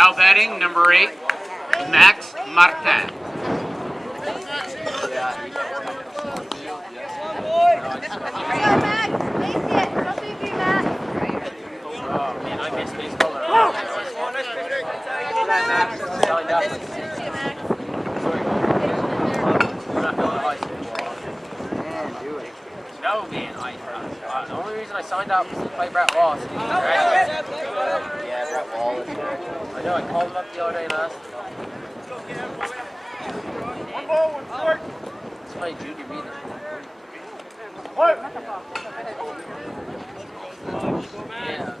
Now batting number 8, Max Martin. No, man. The only reason I signed up was to play Brett Wallace. Right? Yeah, Brett Wallace. I know. I called him up the other day and asked him. One ball, one short. It's my junior meeting. What? Yeah.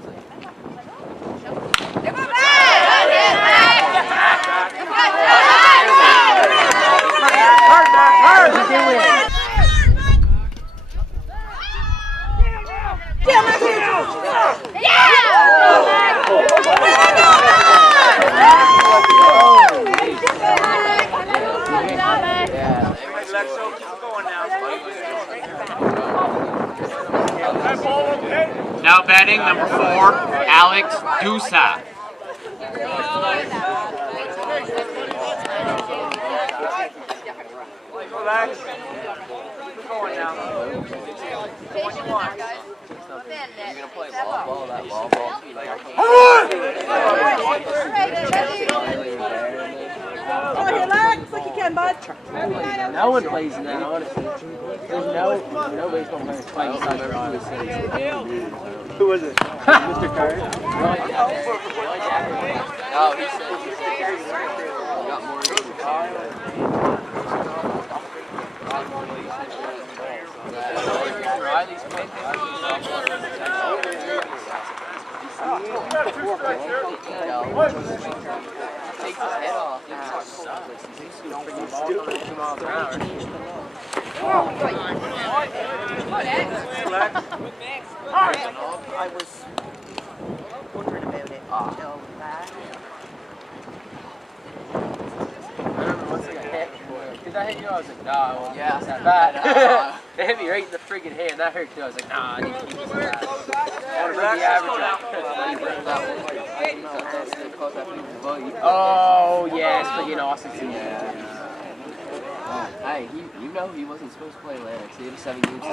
Now batting number 4, Alex Dusa. Relax. Keep going now. 21. You're gonna play ball ball, that ball ball. Relax like you can, bud. No one plays in that, honestly. There's no baseball players playing besides Ron. Who was it? Mr. Carr? No, he said he got more than Riley's playing. takes his head off. I was wondering about it. Did that hit you? I was like, nah, well, Yeah. it's not bad. They hit me right in the friggin' hand. That hurt too. I was like, nah, I need to keep this bad. I want to bring the average up. Oh, yeah, it's friggin' awesome too. Hey, you know he wasn't supposed to play Lennox. He had a 7 games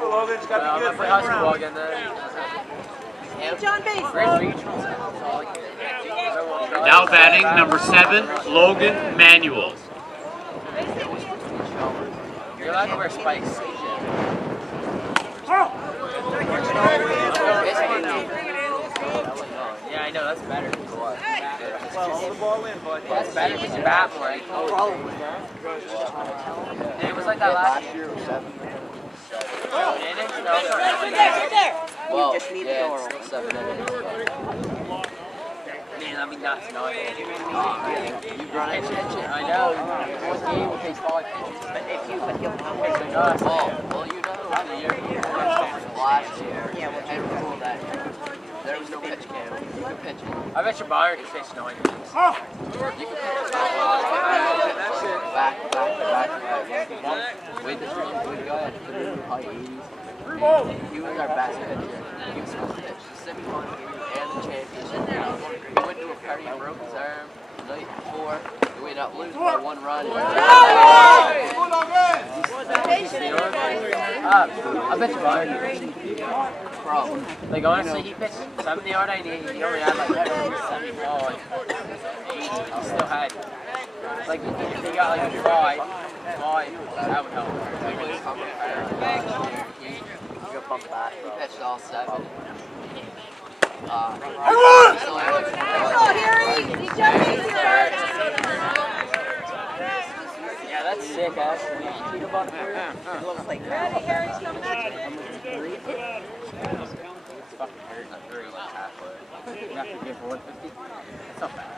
Logan's got to be good for basketball again then. John Bass. Now batting number 7, Logan Manuels. You're allowed to wear spikes. Yeah, I know, that's better. Well, hold the ball in, bud. That's better because you bat more. Right? It was like that last year. Well, yeah, it's still 7 innings. Man, that'd be nuts. No, You run it. I know. One game will take 5 pitches. But he'll come It's like us. well, you know, last year, and before that, there was no pitch cam. You could pitch it. I bet your Byron could pitch 9 innings. You could pitch it. Back. Wade this really good guy, put it in the high 80s. He was our best pitcher. He was supposed to pitch the semi-final game and the championship. He went to a party and broke his arm the night before. We ended up losing by 1 run. I bet you Byron. Probably. Like, honestly, he pitched 7 the other day and he only had like 7 balls. He still had, like, if he got like a 5, that would help. He got bumped back. He pitched all 7. Yeah, that's sick, actually. It looks like Harry's coming at you. It's fucking hurt. I'm very like halfway. You have to give 150. That's not bad.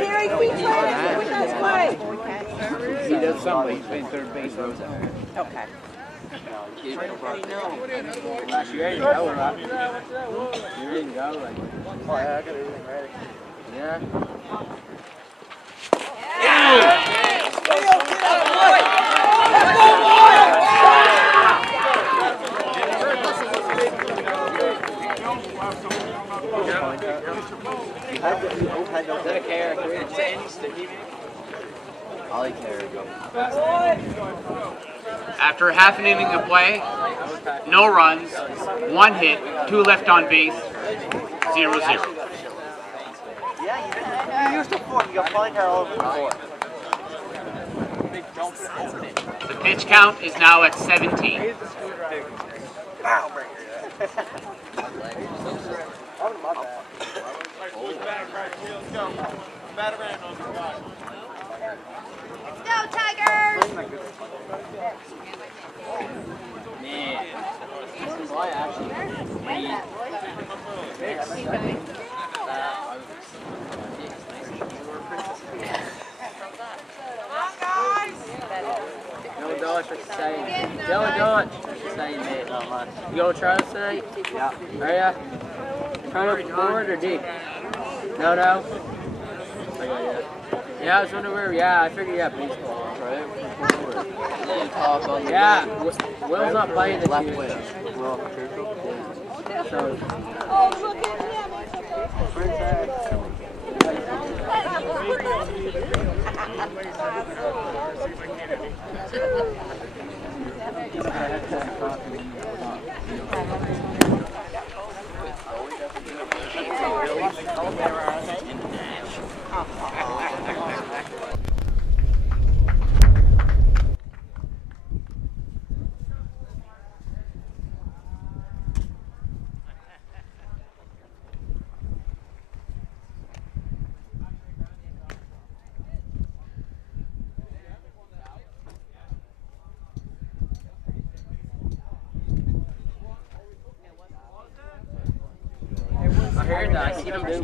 Harry, keep playing. He does something. He's playing third base. Okay. You ready to go? You ready to go or not? You ready to go? Like, Oh, yeah, I got everything ready. yeah. Is that a character? I'll eat carrot. After half an inning of play, no runs, 1 hit, 2 left on base, 0-0. Yeah, you used to fork. You got flying hair all over the floor. The pitch count is now at 17. Wow, breaker. Let's go, Tigers! Man, this is why I actually no dollars for saying. Dylan, saying man. Not much. You gonna try to say? Yeah. Are ya? Trying to forward or deep? No. Okay, yeah, I was wondering where. Yeah, I figured you had baseball. Right? Top on the Yeah, Will's not playing this left year. wing. So, Oh, look at him. I heard that. I see them do.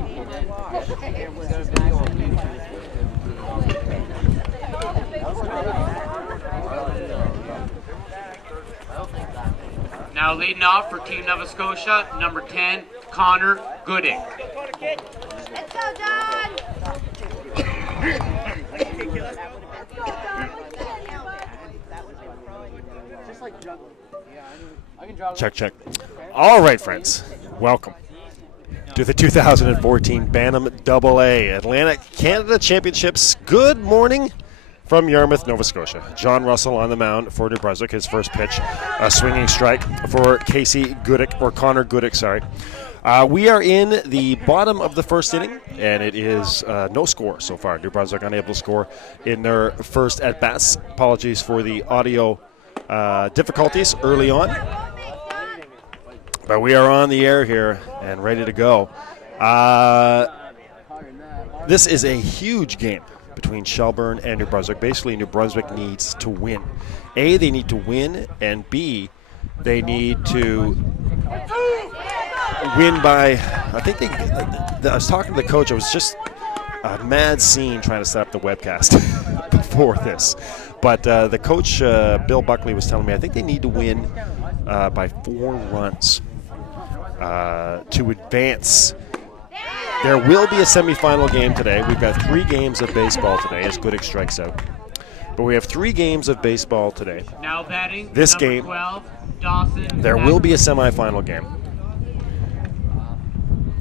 Now leading off for Team Nova Scotia, number 10, Connor Gooding. Let's go, John! Check. All right, friends. Welcome to the 2014 Bantam AA Atlantic Canada Championships. Good morning from Yarmouth, Nova Scotia. John Russell on the mound for New Brunswick. His first pitch, a swinging strike for Connor Gooding, sorry. We are in the bottom of the first inning, and it is no score so far. New Brunswick unable to score in their first at-bats. Apologies for the audio difficulties early on. But we are on the air here and ready to go. This is a huge game between Shelburne and New Brunswick. Basically, New Brunswick needs to win. A, they need to win, and B, they need to win by, I think I was talking to the coach. It was just a mad scene trying to set up the webcast before this. But the coach, Bill Buckley, was telling me I think they need to win by 4 runs to advance. There will be a semifinal game today. We've got 3 games of baseball today as Gooding strikes out. But we have 3 games of baseball today. Now batting, This number game, 12, Dawson. there will be a semifinal game.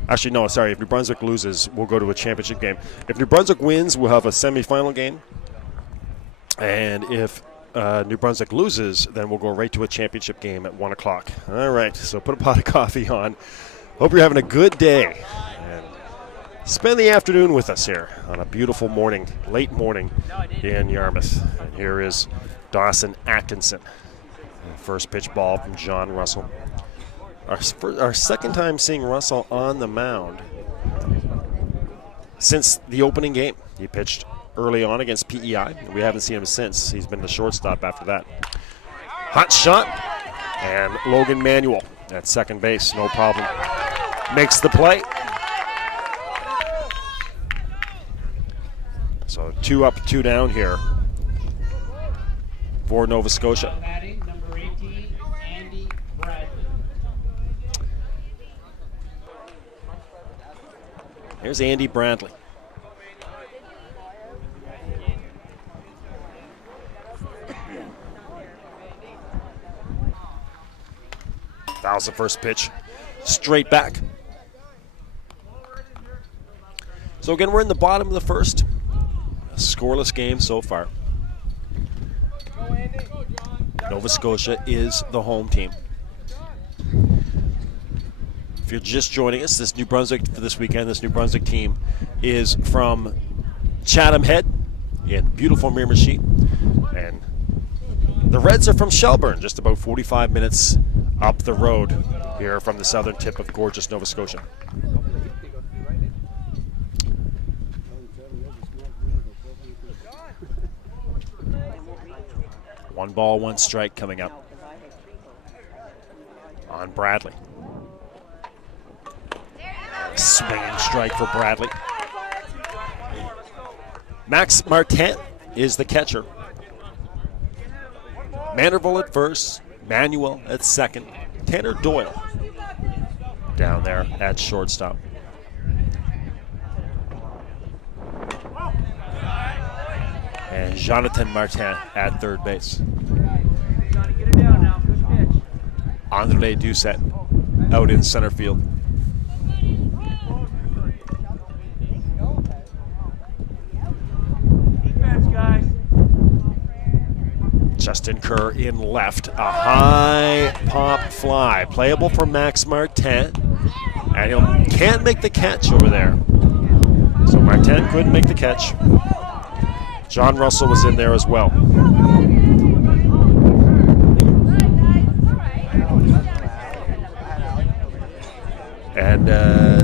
Actually, no, sorry. If New Brunswick loses, we'll go to a championship game. If New Brunswick wins, we'll have a semifinal game. And if New Brunswick loses, then we'll go right to a championship game at 1 o'clock. All right, so put a pot of coffee on. Hope you're having a good day. And spend the afternoon with us here on a beautiful morning, late morning in Yarmouth. And here is Dawson Atkinson. First pitch ball from John Russell. Our second time seeing Russell on the mound since the opening game. He pitched early on against PEI. We haven't seen him since. He's been the shortstop after that. Hot shot, and Logan Manuel at second base, no problem. Makes the play. So 2 up, 2 down here for Nova Scotia. Batting, number 18, Here's Andy Bradley. Fouls the first pitch. Straight back. So again, we're in the bottom of the first. A scoreless game so far. Nova Scotia is the home team. If you're just joining us, this New Brunswick for this weekend, this New Brunswick team is from Chatham Head in beautiful Miramichi. And the Reds are from Shelburne, just about 45 minutes up the road here from the southern tip of gorgeous Nova Scotia. One ball, one strike coming up on Bradley. Swinging strike for Bradley. Max Martin is the catcher. Manderville at first, Manuel at second, Tanner Doyle down there at shortstop. And Jonathan Martin at third base. Andre Doucette out in center field. Justin Kerr in left. A high pop fly. Playable for Max Martin. And he can't make the catch over there. So Martin couldn't make the catch. John Russell was in there as well. And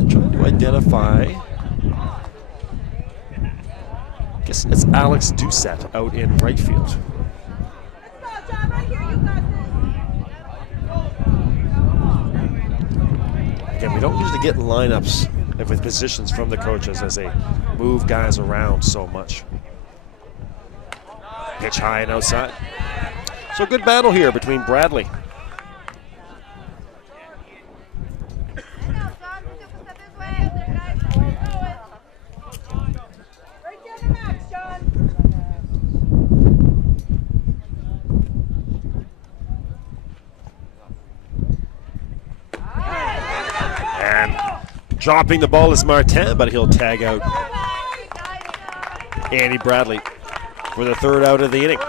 trying to identify, I guess it's Alex Doucette out in right field. Again, we don't usually get lineups with positions from the coaches as they move guys around so much. Pitch high and outside. So good battle here between Bradley. And dropping the ball is Martin, but he'll tag out Andy Bradley for the third out of the inning.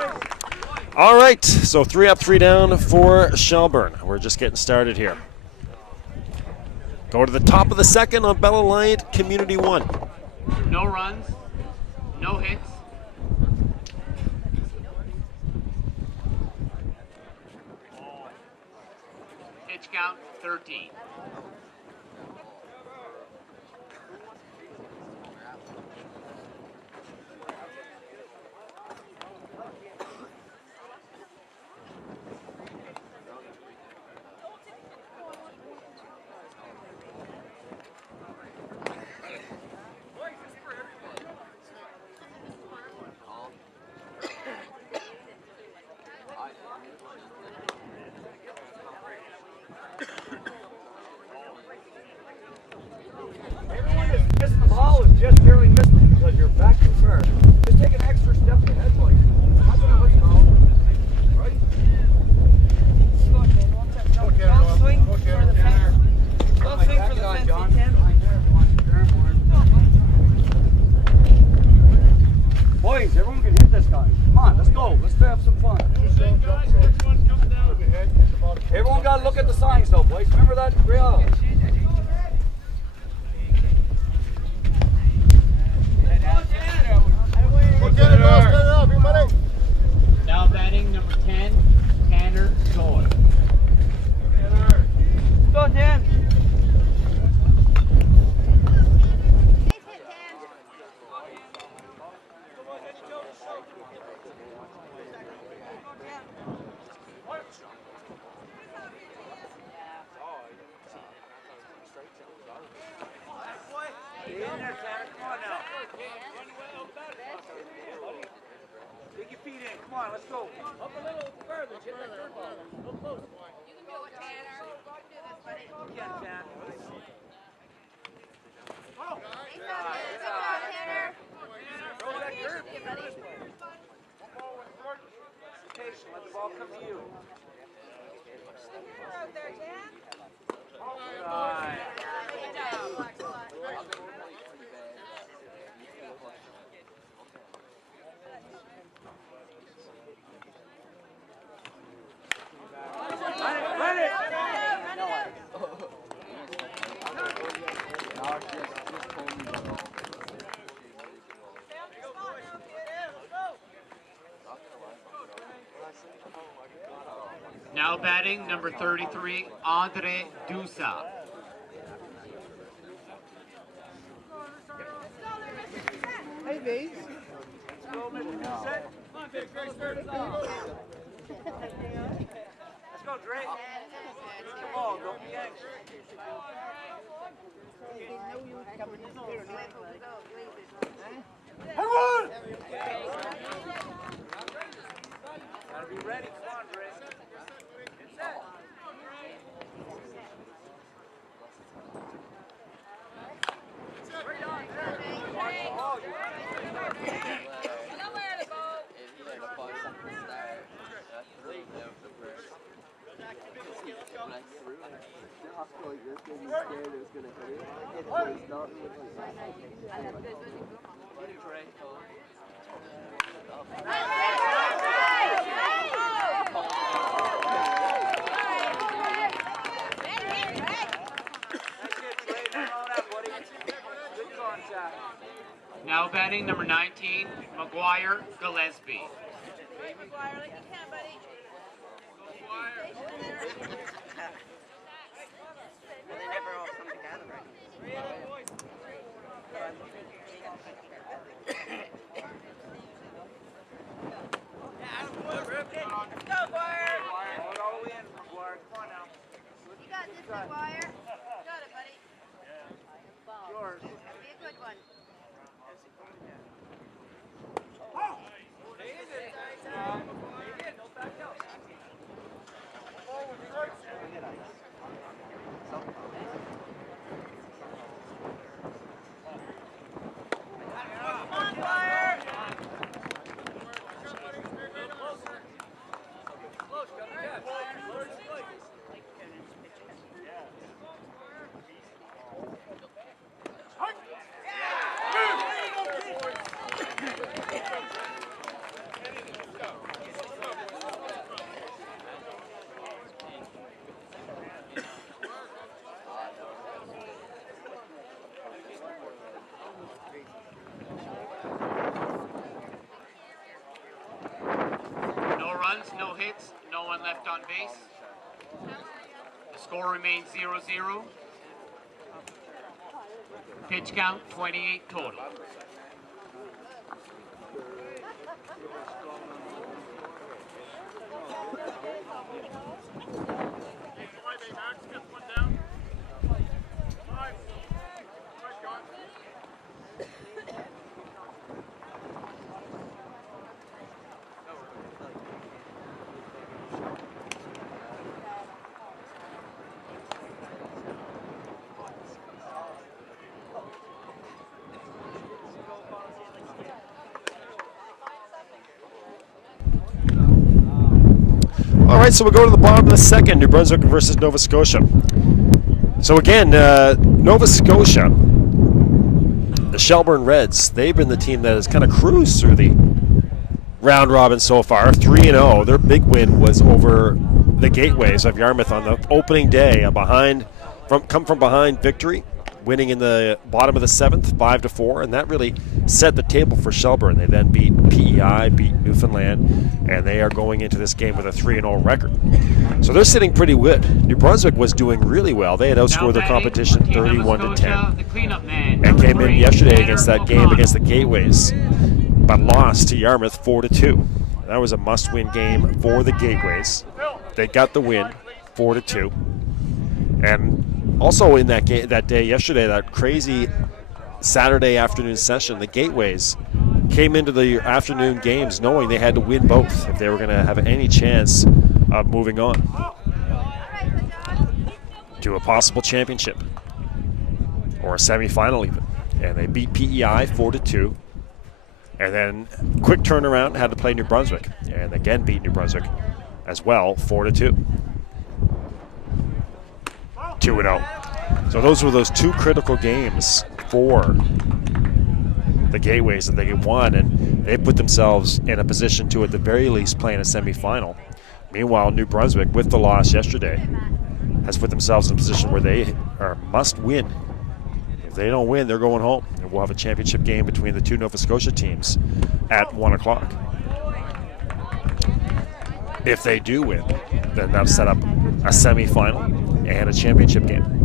All right, so 3 up, 3 down for Shelburne. We're just getting started here. Go to the top of the second on Bella Light Community 1. No runs, no hits. Pitch count 13. Just barely missed it because you're back too far. Just take an extra step ahead, boys. Not gonna hurt you now. Right? Don't swing for the fence. Don't swing for the fence, Tim. Boys, everyone can hit this guy. Come on, let's go. Let's have some fun. Everyone got to look at the signs, though, boys. Remember that? Real. Now batting number 10, Tanner Doyle. Go, Dan. Take your feet in. Come on, let's go. Up a little further. Hit that curveball. A little close. You can do it, Tanner. Do this, buddy. You can, Tan. Hey, I'll come to you. You're out there, Dan. Right. Run it! Now batting number 33, Andre Dusa. Hey, Maze. Go, Mr. Set. Come on, Vic. Let's go, Drake. Come on, don't be anxious. Come on! Gotta be ready. Come on, Drake. Get set. Right on there. Watch the ball. You Nowhere to go. If he had a 5-second start, I threw him down the first. When I threw it, the hospital like this, made me scared it was going to hit it. It was not. It was like, Trey told me. Now batting number 19, Maguire Gillespie. Right, McGuire, like you can, buddy. They never all come together, right? Let's go, Guire. Hold all the way in, McGuire. Come on now. You got this, McGuire. You got it, buddy. Yours. That'll be a good one. Stay in it. Stay in. Don't back out. Forward, first. Come on, Guire. Close, got the catch. Close, close. No runs, no hits, no one left on base. The score remains 0-0. Pitch count 28 total. All right, so we'll go to the bottom of the second, New Brunswick versus Nova Scotia. So again, Nova Scotia, the Shelburne Reds, they've been the team that has kind of cruised through the round robin so far, 3-0. Their big win was over the Gateways of Yarmouth on the opening day, come from behind victory, winning in the bottom of the seventh, 5-4, and that really set the table for Shelburne. They then beat PEI, beat Newfoundland, and they are going into this game with a 3-0 record. So they're sitting pretty good. New Brunswick was doing really well. They had outscored their competition 31-10, and came in yesterday against that game against the Gateways, but lost to Yarmouth 4-2. That was a must-win game for the Gateways. They got the win, 4-2, and also in that game that day yesterday, that crazy Saturday afternoon session, the Gateways came into the afternoon games knowing they had to win both if they were going to have any chance of moving on to a possible championship or a semifinal even. And they beat PEI 4-2, and then quick turnaround, had to play New Brunswick, and again beat New Brunswick as well, 4-2. 2-0. So those were those two critical games for the Gateways that they won, and they put themselves in a position to, at the very least, play in a semifinal. Meanwhile, New Brunswick, with the loss yesterday, has put themselves in a position where they must win. If they don't win, they're going home, and we'll have a championship game between the two Nova Scotia teams at 1 o'clock. If they do win, then that'll set up a semifinal and a championship game.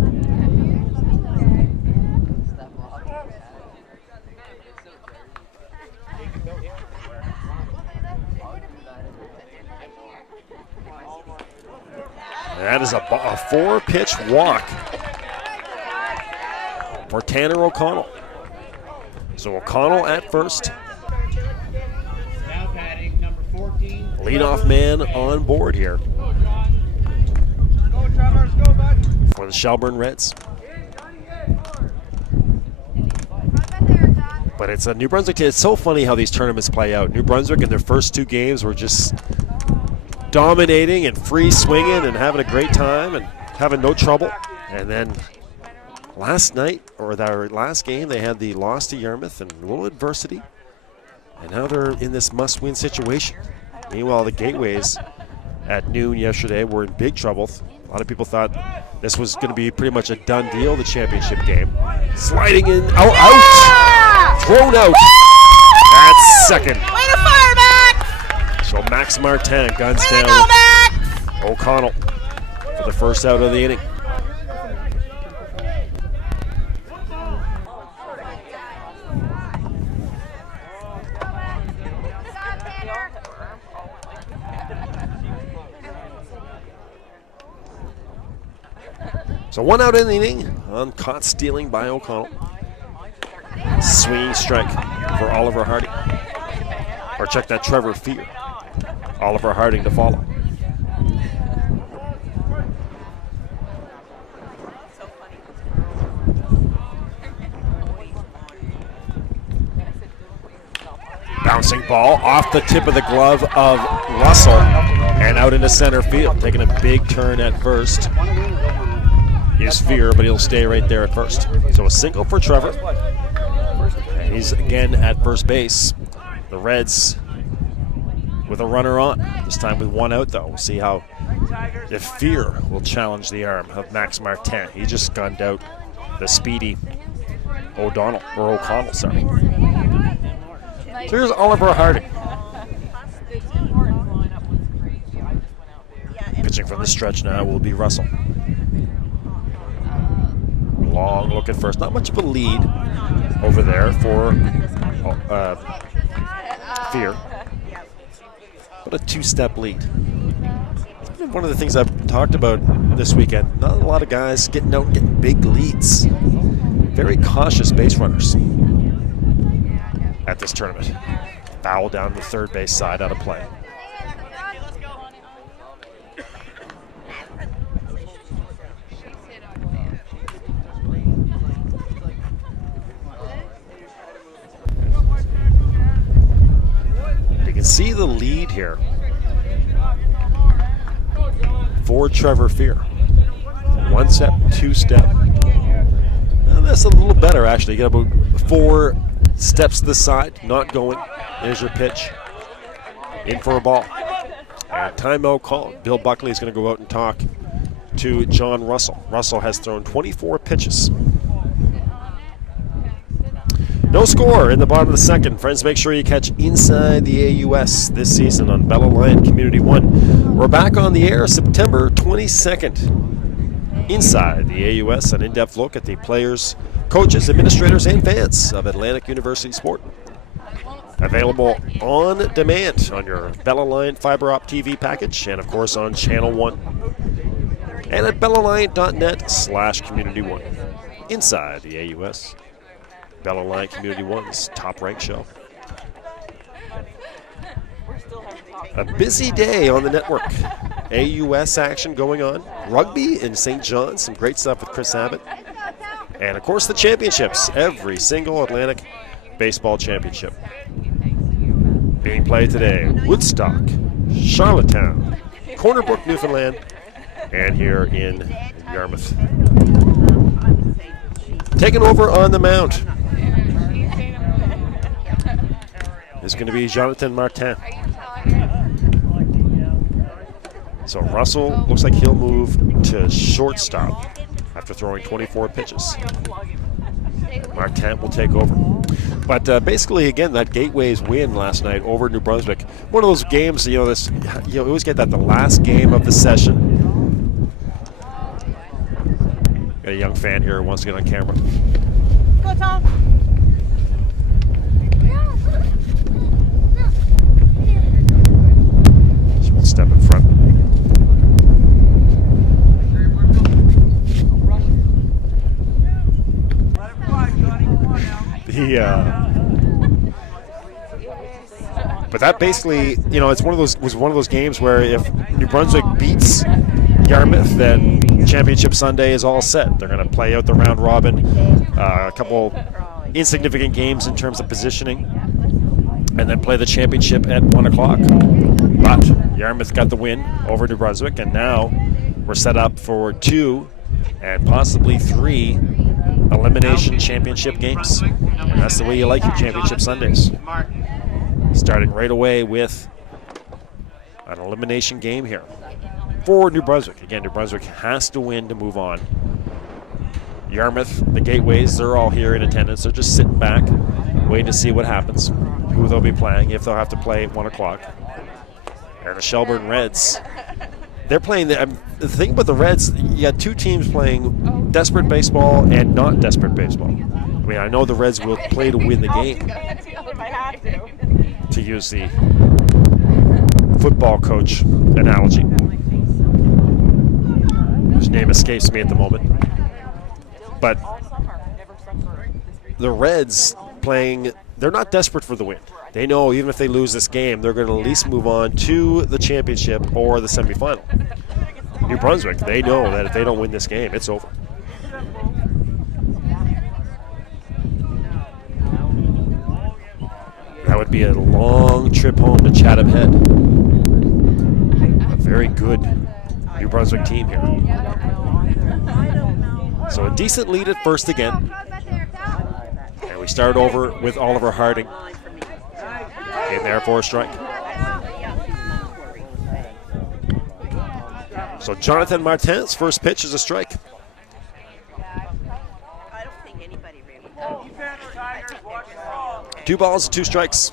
That is a 4-pitch walk for Tanner O'Connell. So O'Connell at first. Now batting number 14. Leadoff man on board here for the Shelburne Reds. But it's a New Brunswick team. It's so funny how these tournaments play out. New Brunswick in their first two games were just dominating and free swinging and having a great time and having no trouble. And then last night, or their last game, they had the loss to Yarmouth and a little adversity. And now they're in this must-win situation. Meanwhile, the Gateways at noon yesterday were in big trouble. A lot of people thought this was going to be pretty much a done deal, the championship game. Sliding in, out, thrown out at second. Way to fire, Max! So Max Martin guns down O'Connell for the first out of the inning. So 1 out in the inning on caught stealing by O'Connell. Swinging strike for Oliver Harding. Or check that, Trevor Fear. Oliver Harding to follow. Bouncing ball off the tip of the glove of Russell and out into center field. Taking a big turn at first is Fear, but he'll stay right there at first. So a single for Trevor. And he's again at first base. The Reds with a runner on, this time with 1 out though. We'll see how, if Fear will challenge the arm of Max Martin. He just gunned out the speedy O'Connell, sorry. So here's Oliver Harding. Pitching from the stretch now will be Russell. Long look at first. Not much of a lead over there for Fear. But a 2-step lead. One of the things I've talked about this weekend, not a lot of guys getting out and getting big leads. Very cautious base runners at this tournament. Foul down the third base side, out of play. You can see the lead here for Trevor Fear. 1 step, 2 step. And that's a little better, actually. You get about 4 steps to the side, not going. There's your pitch. In for a ball. And timeout call. Bill Buckley is going to go out and talk to John Russell. Russell has thrown 24 pitches. No score in the bottom of the second. Friends, make sure you catch Inside the AUS this season on Bella Lion Community 1. We're back on the air September 22nd. Inside the AUS, an in-depth look at the players, coaches, administrators, and fans of Atlantic University Sport. Available on demand on your Bella Lion Fiber Op TV package and, of course, on Channel 1. And at bellalion.net/community1. Inside the AUS. Bella Lion Community 1's top-ranked show. A busy day on the network. AUS action going on. Rugby in St. John's, some great stuff with Chris Abbott. And, of course, the championships. Every single Atlantic baseball championship being played today. Woodstock, Charlottetown, Corner Brook, Newfoundland, and here in Yarmouth. Taking over on the mound is going to be Jonathan Martin. So Russell looks like he'll move to shortstop after throwing 24 pitches. Martin will take over. But basically, again, that Gateways win last night over New Brunswick. One of those games, you always get that the last game of the session. Got a young fan here who wants to get on camera. Go, Tom. She won't step in front. But that basically, it's was one of those games where if New Brunswick beats Yarmouth, then Championship Sunday is all set. They're going to play out the round robin, a couple insignificant games in terms of positioning, and then play the championship at 1 o'clock. But Yarmouth got the win over New Brunswick, and now we're set up for 2 and possibly 3 elimination championship games. And that's the way you like your championship Sundays. Starting right away with an elimination game here for New Brunswick. Again, New Brunswick has to win to move on. Yarmouth, the Gateways, they're all here in attendance. They're just sitting back, waiting to see what happens, who they'll be playing, if they'll have to play at 1 o'clock. And the Shelburne Reds, they're playing the thing about the Reds, you got 2 teams playing desperate baseball and not desperate baseball. I mean, I know the Reds will play to win the game, to use the football coach analogy, whose name escapes me at the moment. But the Reds playing, they're not desperate for the win. They know even if they lose this game, they're going to at least move on to the championship or the semifinal. New Brunswick, they know that if they don't win this game, it's over. That would be a long trip home to Chatham Head. A very good New Brunswick team here. So a decent lead at first again. And we start over with Oliver Harding in there for a strike. So Jonathan Martin's first pitch is a strike. I don't think anybody really. 2 balls, 2 strikes.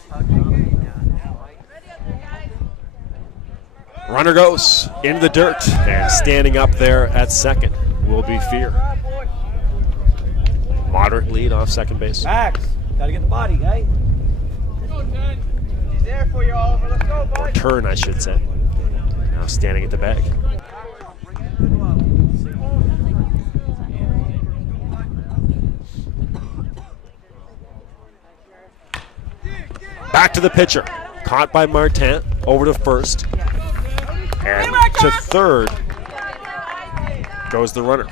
Runner goes into the dirt, and standing up there at second will be Fear. Moderate lead off second base. Max, gotta get the body, eh? He's there for you, Oliver. Let's go, boys. Or turn, I should say. Now standing at the bag. Back to the pitcher. Caught by Martin. Over to first. And to third goes the runner.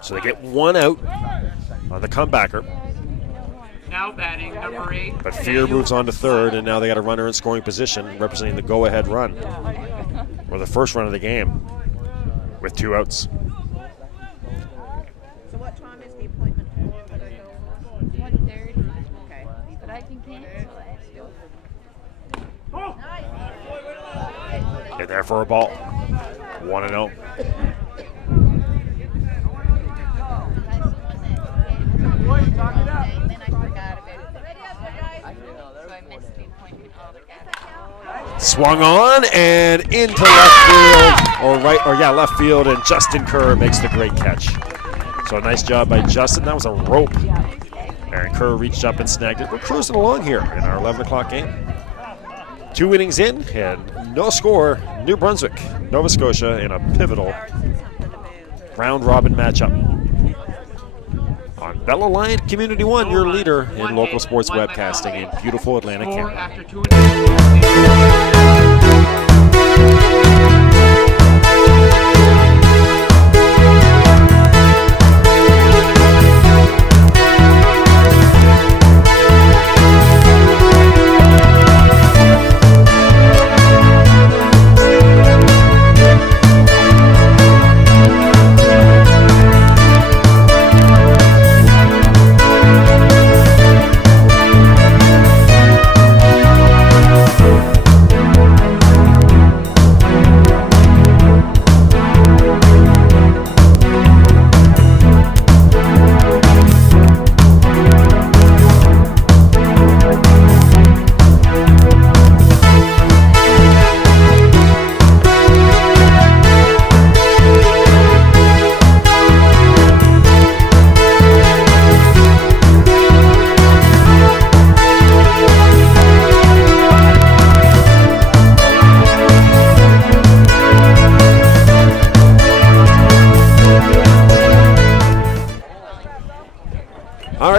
So they get 1 out on the comebacker. Now batting number 8. But Fear moves on to third, and now they got a runner in scoring position representing the go-ahead run, or the first run of the game, with 2 outs. So what time is the appointment for? 1:30. Okay. But I can cancel it. They're there for a ball. 1-0. Swung on and into left field, left field, and Justin Kerr makes the great catch. So a nice job by Justin. That was a rope. And Kerr reached up and snagged it. We're cruising along here in our 11 o'clock game. 2 innings in and no score. New Brunswick, Nova Scotia in a pivotal round robin matchup. On Bell Alliant Community One, your leader in local sports webcasting in beautiful Atlantic Canada. After 2 innings.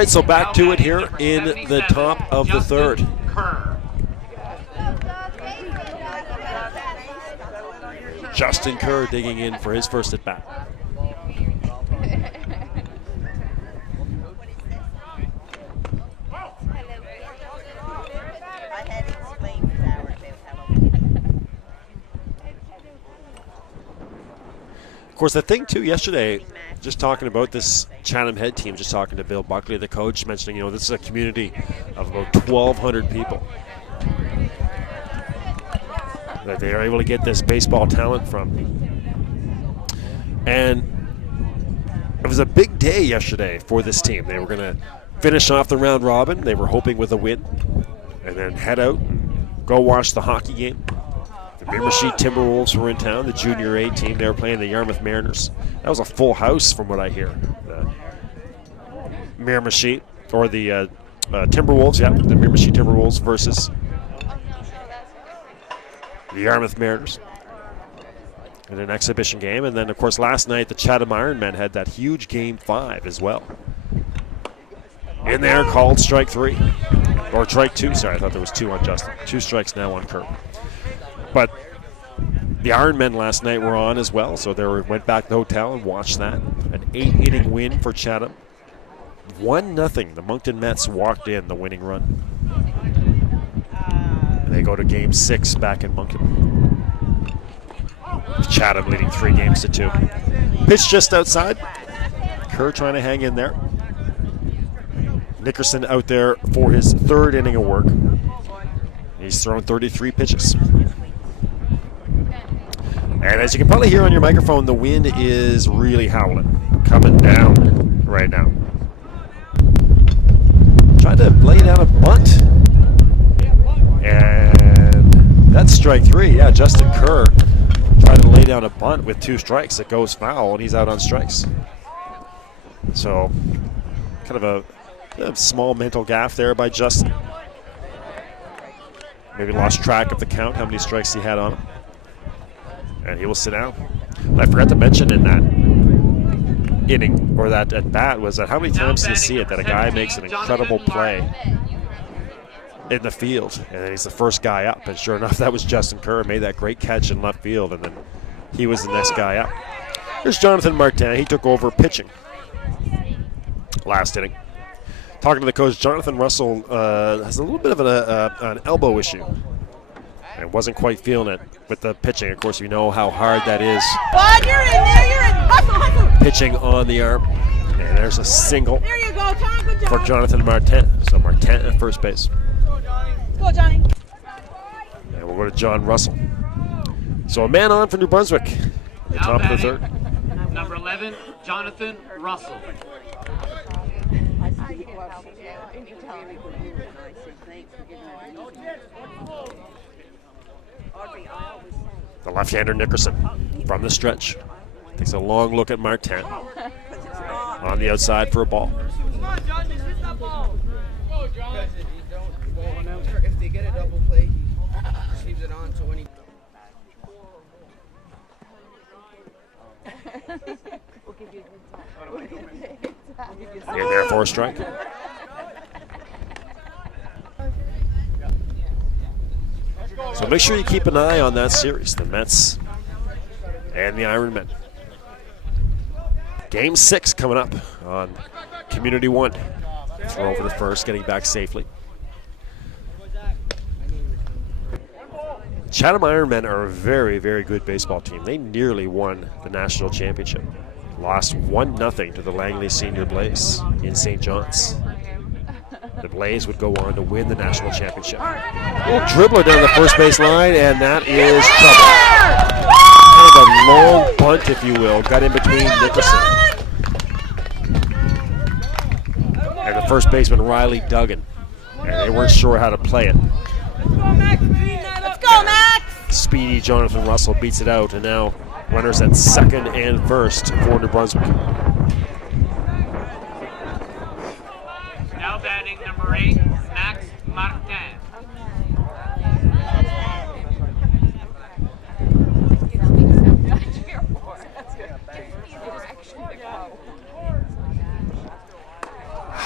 right, so back to it here in the top of the third. Kerr. Justin Kerr digging in for his first at bat. Of course, the thing too yesterday, just talking about this Chatham Head team, just talking to Bill Buckley, the coach, mentioning, you know, this is a community of about 1,200 people that they are able to get this baseball talent from. And it was a big day yesterday for this team. They were going to finish off the round robin. They were hoping with a win and then head out and go watch the hockey game. The Miramichi Timberwolves were in town, the Junior A team. They were playing the Yarmouth Mariners. That was a full house from what I hear. The Miramichi, or the Timberwolves, yeah, the Miramichi Timberwolves versus the Yarmouth Mariners in an exhibition game. And then, of course, last night the Chatham Ironmen had that huge Game 5 as well. In there, called strike 3. Or strike 2, sorry, I thought there was 2 on Justin. 2 strikes now on Kerr. But the Ironmen last night were on as well, so they went back to the hotel and watched that. An 8-inning win for Chatham. 1-0. The Moncton Mets walked in the winning run. And they go to Game 6 back in Moncton. Chatham leading 3-2. Pitch just outside. Kerr trying to hang in there. Nickerson out there for his 3rd inning of work. He's thrown 33 pitches. And as you can probably hear on your microphone, the wind is really howling. Coming down right now. Tried to lay down a bunt. And that's strike 3. Yeah, Justin Kerr tried to lay down a bunt with 2 strikes. It goes foul, and he's out on strikes. So, kind of a small mental gaffe there by Justin. Maybe lost track of the count, how many strikes he had on him. And he will sit down. I forgot to mention in that inning, or that at bat, was that how many times do you see it that a guy makes an incredible play in the field, and then he's the first guy up, and sure enough, that was Justin Kerr, made that great catch in left field, and then he was the next guy up. Here's Jonathan Martin. He took over pitching last inning. Talking to the coach, Jonathan Russell has a little bit of an elbow issue and wasn't quite feeling it with the pitching. Of course, you know how hard that is. Bud, you're in there, you're in. Hustle, hustle. Pitching on the arm. And there's a single There you go, Tom. Good job. for Jonathan Martin. So Martin at first base. Go, Johnny. And we'll go to John Russell. So a man on for New Brunswick. The Now top of the batting, third. Number 11, Jonathan Russell. The left-hander Nickerson from the stretch. Takes a long look at Martin. On the outside for a ball. Come on, John, just hit that ball. Go, John. If they get a double play, he just leaves it on. So when he In there for a strike. So make sure you keep an eye on that series, the Mets and the Ironmen. Game 6 coming up on Community 1. Throw over to first, getting back safely. Chatham Ironmen are a very, very good baseball team. They nearly won the national championship. Lost 1-0 to the Langley Senior Blaze in St. John's. The Blaze would go on to win the national championship. Little dribbler down the first base line, and that is trouble. Kind of a long bunt, if you will, got in between Nickerson and the first baseman, Riley Duggan. And they weren't sure how to play it. Let's go, Max. Speedy Jonathan Russell beats it out, and now runners at second and first for New Brunswick. Now batting number 8, Max Martin.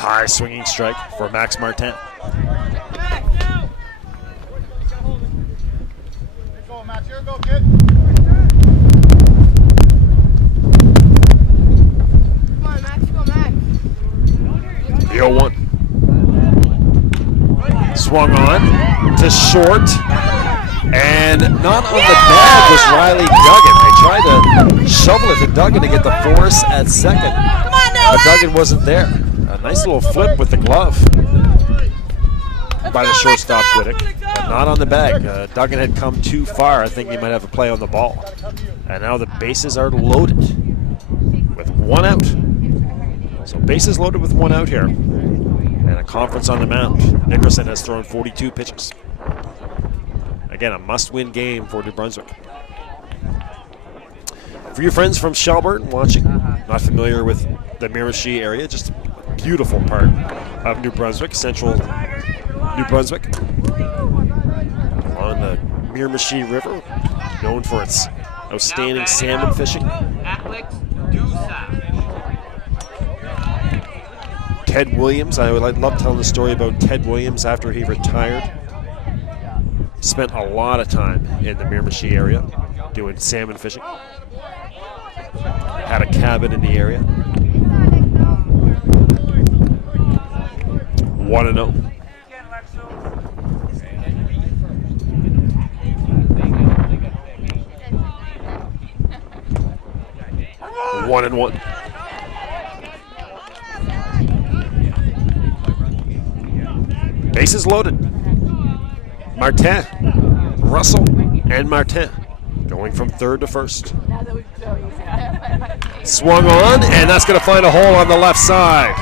High swinging strike for Max Martin. Go, kid. Come on, Max. Go, Max. The 0-1. Swung on to short. And not on the bag was Riley Duggan. They tried to shovel it to Duggan to get the force at second. Come on now, But Duggan wasn't there. A nice little flip with the glove by the shortstop Whittick, but not on the bag. Duggan had come too far. I think he might have a play on the ball. And now the bases are loaded with 1 out. So bases loaded with 1 out here. And a conference on the mound. Nickerson has thrown 42 pitches. Again, a must-win game for New Brunswick. For you friends from Shelburne watching, not familiar with the Miramichi area, just a beautiful part of New Brunswick, central New Brunswick, on the Miramichi River, known for its outstanding salmon fishing. Alex Dusa. Ted Williams, I would love telling the story about Ted Williams after he retired. Spent a lot of time in the Miramichi area doing salmon fishing. Had a cabin in the area. 1-0. One and one. Bases loaded. Martin, Russell, and Martin going from third to first. Swung on, and that's going to find a hole on the left side.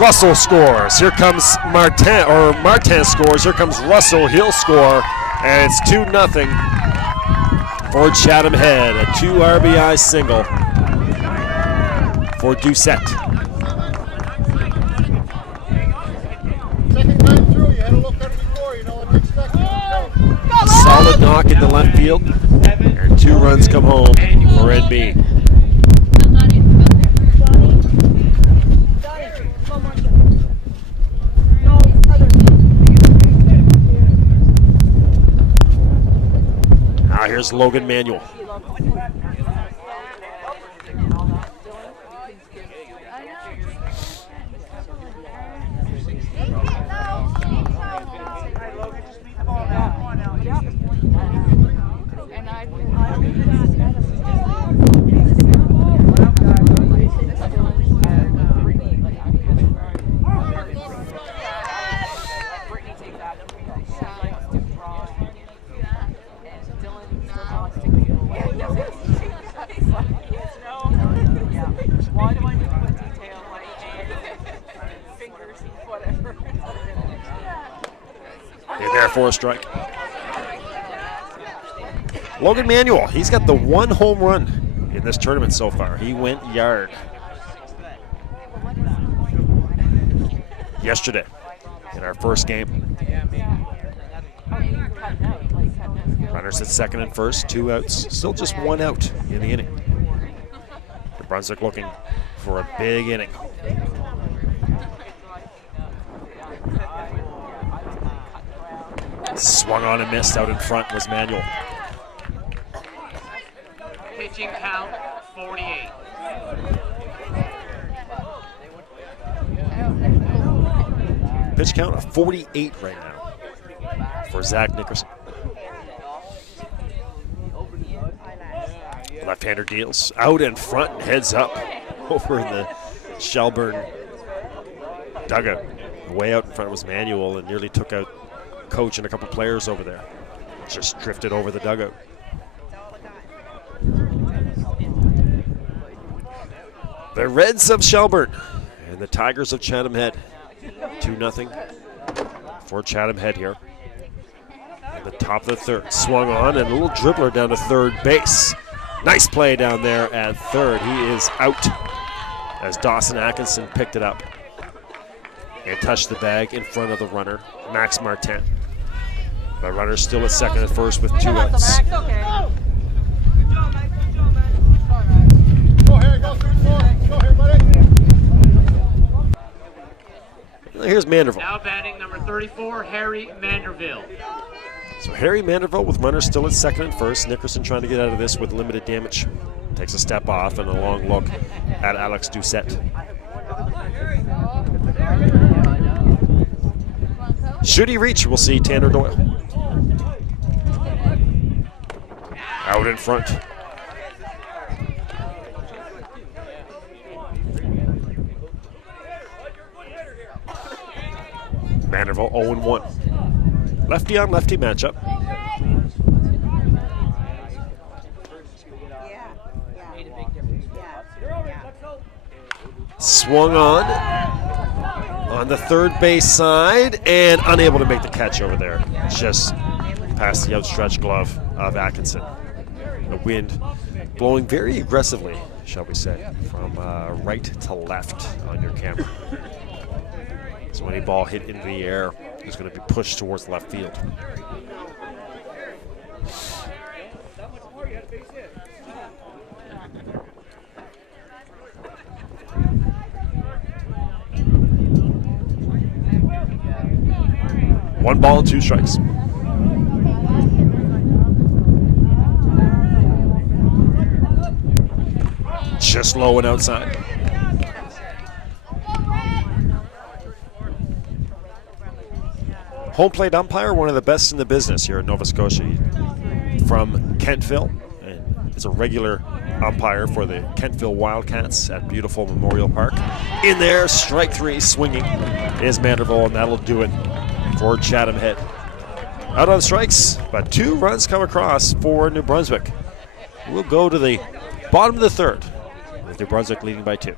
Russell scores. Here comes Martin, or Martin scores. Here comes Russell. He'll score, and it's 2-0 for Chatham Head. A 2 RBI single for Doucette. Second time through, you had to look at it before, you know what to expect. Solid knock into left field, and 2 runs come home for NB. Now here's Logan Manuel. For a strike. Logan Manuel, he's got the 1 home run in this tournament so far. He went yard yesterday in our first game. Runners at second and first, 2 outs. Still just 1 out in the inning. New Brunswick looking for a big inning. Swung on and missed. Out in front was Manuel. Pitching count 48. Pitch count of 48 right now for Zach Nickerson. Left-hander deals out in front and heads up over in the Shelburne dugout. Way out in front was Manuel and nearly took out coach and a couple players over there. Just drifted over the dugout. The Reds of Shelburne and the Tigers of Chatham Head. 2-0 for Chatham Head here. At the top of the third. Swung on and a little dribbler down to third base. Nice play down there at third. He is out as Dawson Atkinson picked it up and touched the bag in front of the runner, Max Martin. The runner still at second and first with 2 outs. Go, Harry, go 3-4. Go, Harry, buddy. here's Manderville. Now batting number 34, Harry Manderville. So Harry Manderville with runners still at second and first. Nickerson trying to get out of this with limited damage. Takes a step off and a long look at Alex Doucette. Should he reach, we'll see Tanner Doyle. Out in front. Manderville 0-1. Lefty on lefty matchup. Swung on the third base side and unable to make the catch over there. Just past the outstretched glove of Atkinson. The wind blowing very aggressively, shall we say, from right to left on your camera. So any ball hit into the air is going to be pushed towards left field. One ball and 2 strikes. Just low and outside. Home plate umpire, one of the best in the business here in Nova Scotia. From Kentville, and is a regular umpire for the Kentville Wildcats at beautiful Memorial Park. In there, strike 3, swinging is Manderville, and that'll do it for Chatham Head. Out on strikes, but 2 runs come across for New Brunswick. We'll go to the bottom of the third, with New Brunswick leading by 2.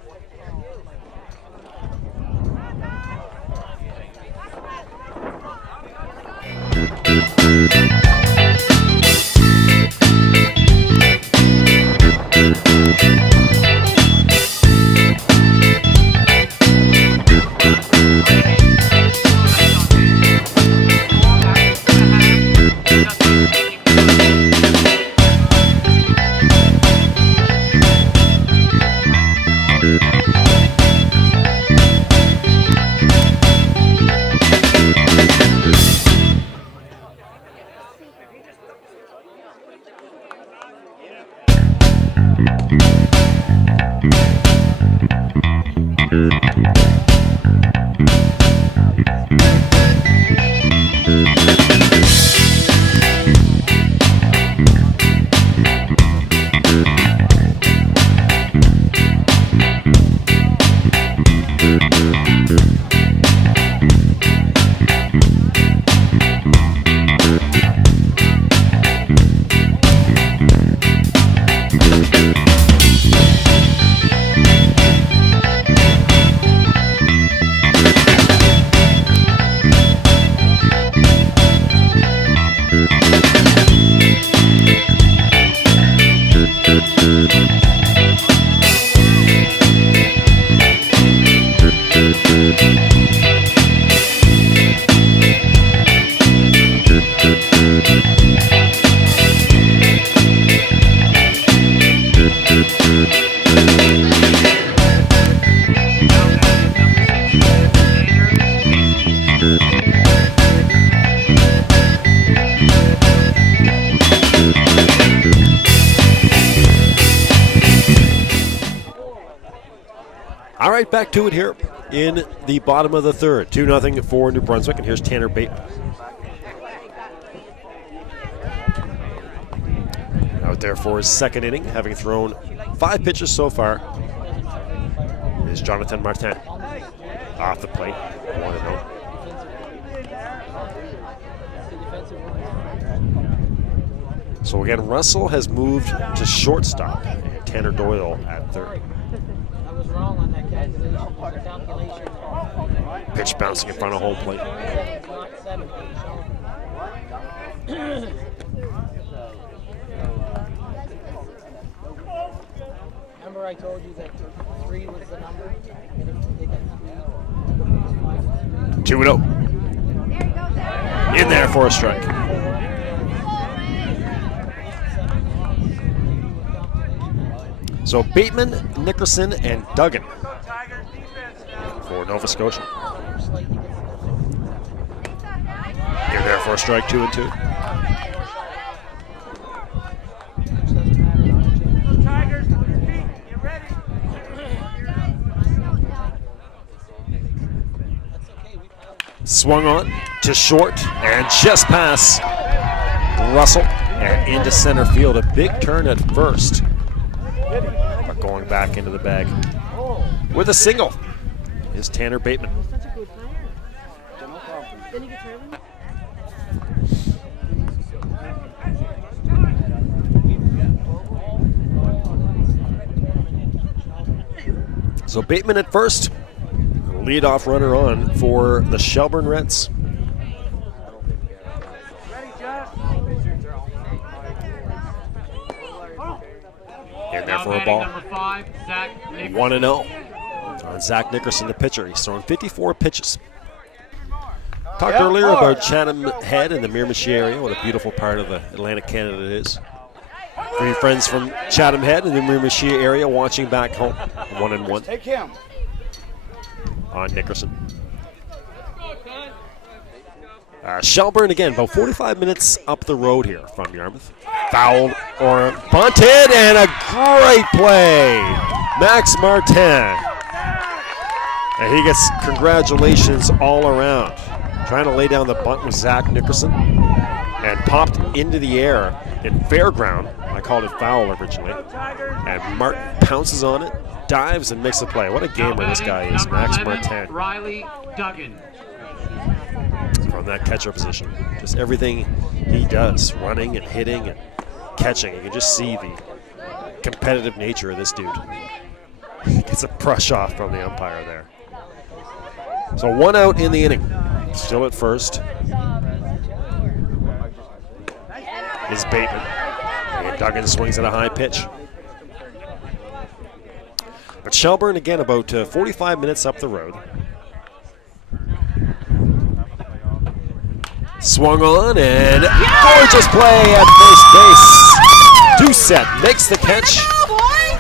All right, back to it here in the bottom of the third. 2-0 for New Brunswick, and here's Tanner Bateman. Out there for his second inning, having thrown 5 pitches so far, is Jonathan Martin. Off the plate, 1-0. So again, Russell has moved to shortstop, and Tanner Doyle at third. Wrong on that calculation. Pitch bouncing in front of home plate. Remember I told you that 3 was the number? 2-0. In there for a strike. So Bateman, Nickerson, and Duggan for Nova Scotia. In there for a strike, 2-2. Swung on to short and just pass Russell and into center field. A big turn at first, but going back into the bag with a single is Tanner Bateman. So Bateman at first, leadoff runner on for the Shelburne Reds. In there for a ball. 1-0 on Zach Nickerson, the pitcher. He's thrown 54 pitches. Talked earlier about Chatham Head and the Miramichi area. What a beautiful part of the Atlantic Canada it is. For your friends from Chatham Head and the Miramichi area watching back home, 1-1. Take him. On Nickerson. Shelburne again, about 45 minutes up the road here from Yarmouth. Fouled or bunted, and a great play. Max Martin. And he gets congratulations all around. Trying to lay down the bunt with Zach Nickerson and popped into the air in fairground. I called it foul originally. And Martin pounces on it, dives, and makes the play. What a gamer this guy is, Max Martin. Riley Duggan. From that catcher position. Just everything he does, running and hitting and catching. You can just see the competitive nature of this dude. He gets a brush off from the umpire there. So 1 out in the inning. Still at first is Bateman. And Duggan swings at a high pitch. But Shelburne again about 45 minutes up the road. Swung on and gorgeous play at first base. Doucette makes the catch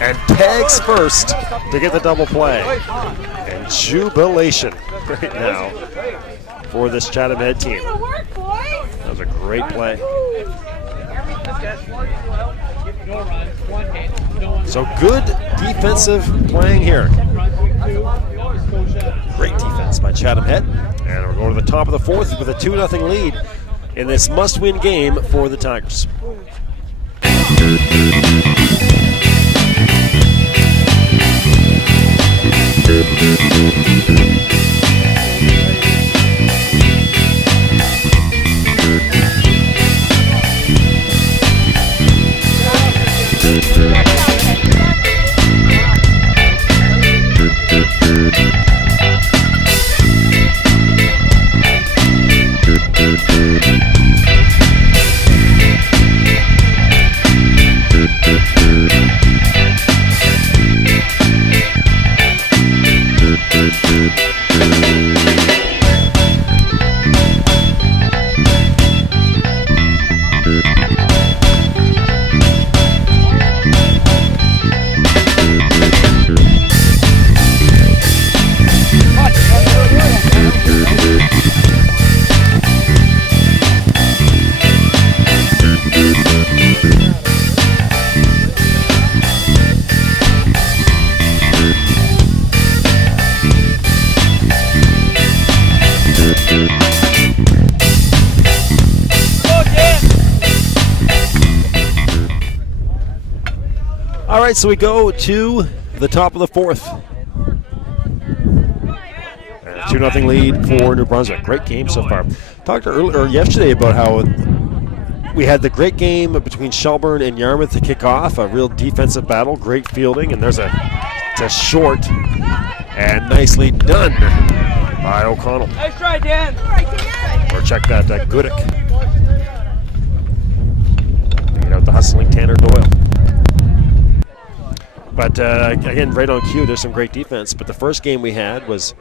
and tags first to get the double play. And jubilation right now for this Chatham Head team. That was a great play. So good defensive playing here. Great defense by Chatham Head. And we're going to the top of the fourth with a 2-0 lead in this must-win game for the Tigers. All right, so we go to the top of the fourth. 2-0 lead for New Brunswick. Great game so far. Talked earlier yesterday about how we had the great game between Shelburne and Yarmouth to kick off. A real defensive battle, great fielding, and there's a short and nicely done by O'Connell. Nice try, Dan. Or check that, Goodick. Beat out the hustling Tanner Doyle. But again, right on cue, there's some great defense. But the first game we had was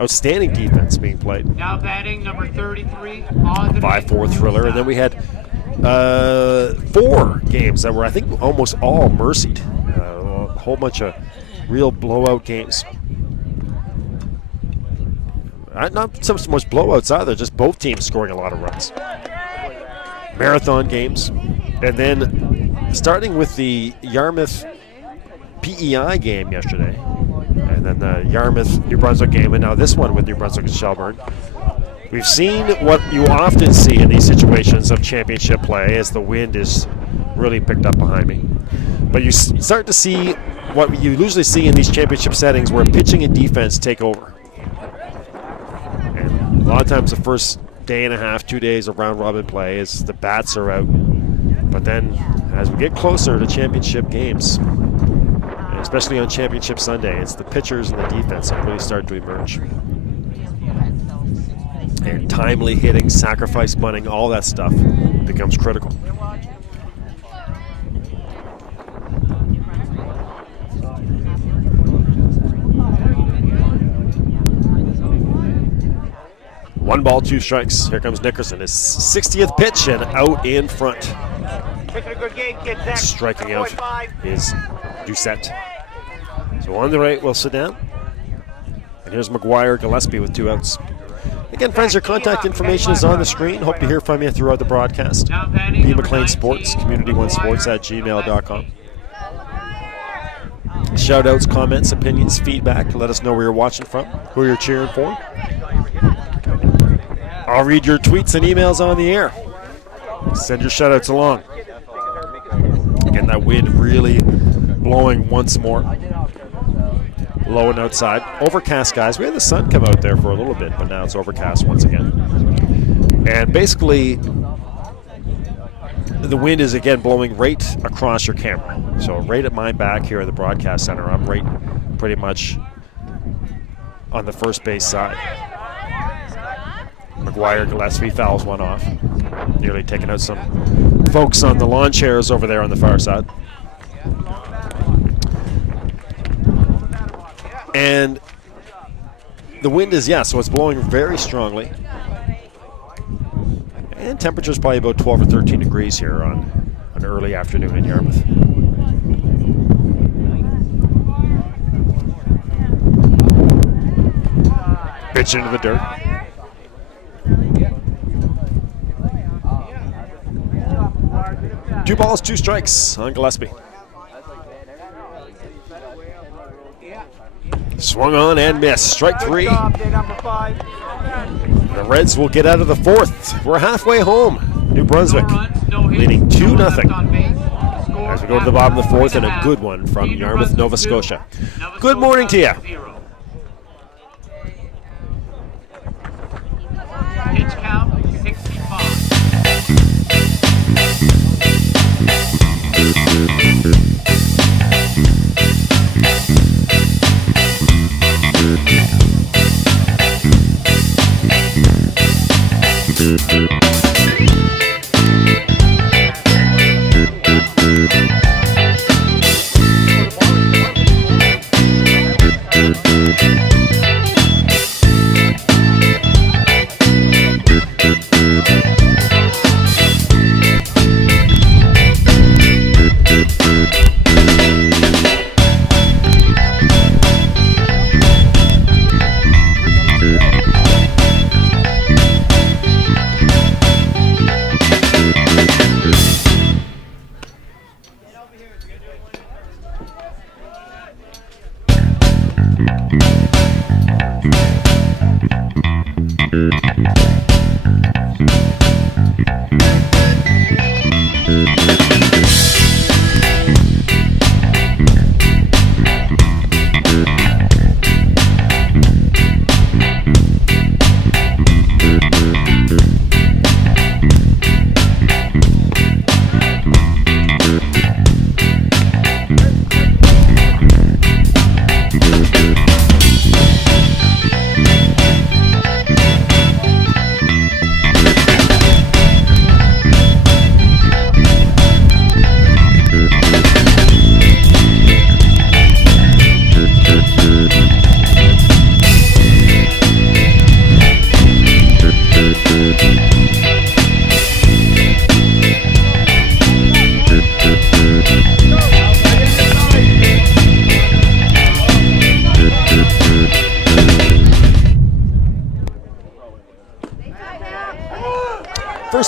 outstanding defense being played. Now batting number 33 on the 5-4 thriller. And then we had 4 games that were, I think, almost all mercied. A whole bunch of real blowout games. Not so much blowouts either, just both teams scoring a lot of runs. Marathon games. And then starting with the Yarmouth PEI game yesterday, and then the Yarmouth New Brunswick game, and now this one with New Brunswick and Shelburne. We've seen what you often see in these situations of championship play as the wind is really picked up behind me. But you start to see what you usually see in these championship settings where pitching and defense take over. And a lot of times the first day and a half, 2 days of round robin play is the bats are out. But then as we get closer to championship games, and especially on championship Sunday, it's the pitchers and the defense that really start to emerge. And timely hitting, sacrifice bunting, all that stuff becomes critical. One ball, 2 strikes. Here comes Nickerson. His 60th pitch and out in front. Striking out is Doucette. So on the right, we'll sit down. And here's McGuire Gillespie with 2 outs. Again, friends, your contact information is on the screen. Hope to hear from you throughout the broadcast. B. McLean Sports, community1sports@gmail.com. Shout outs, comments, opinions, feedback. Let us know where you're watching from, who you're cheering for. I'll read your tweets and emails on the air. Send your shout outs along. Again, that wind really blowing once more. Low and outside. Overcast, guys. We had the sun come out there for a little bit, but now it's overcast once again. And basically, the wind is again blowing right across your camera. So right at my back here at the broadcast center, I'm right pretty much on the first base side. McGuire Gillespie fouls one off. Nearly taking out some folks on the lawn chairs over there on the far side. And the wind is, so it's blowing very strongly. And temperature's probably about 12 or 13 degrees here on an early afternoon in Yarmouth. Pitch into the dirt. Two balls, 2 strikes on Gillespie. Swung on and missed. Strike 3. The Reds will get out of the 4th. We're halfway home. New Brunswick leading 2-0 as we go to the bottom of the 4th, and a good one from Yarmouth, Nova Scotia. Good morning to you. Pitch count 65.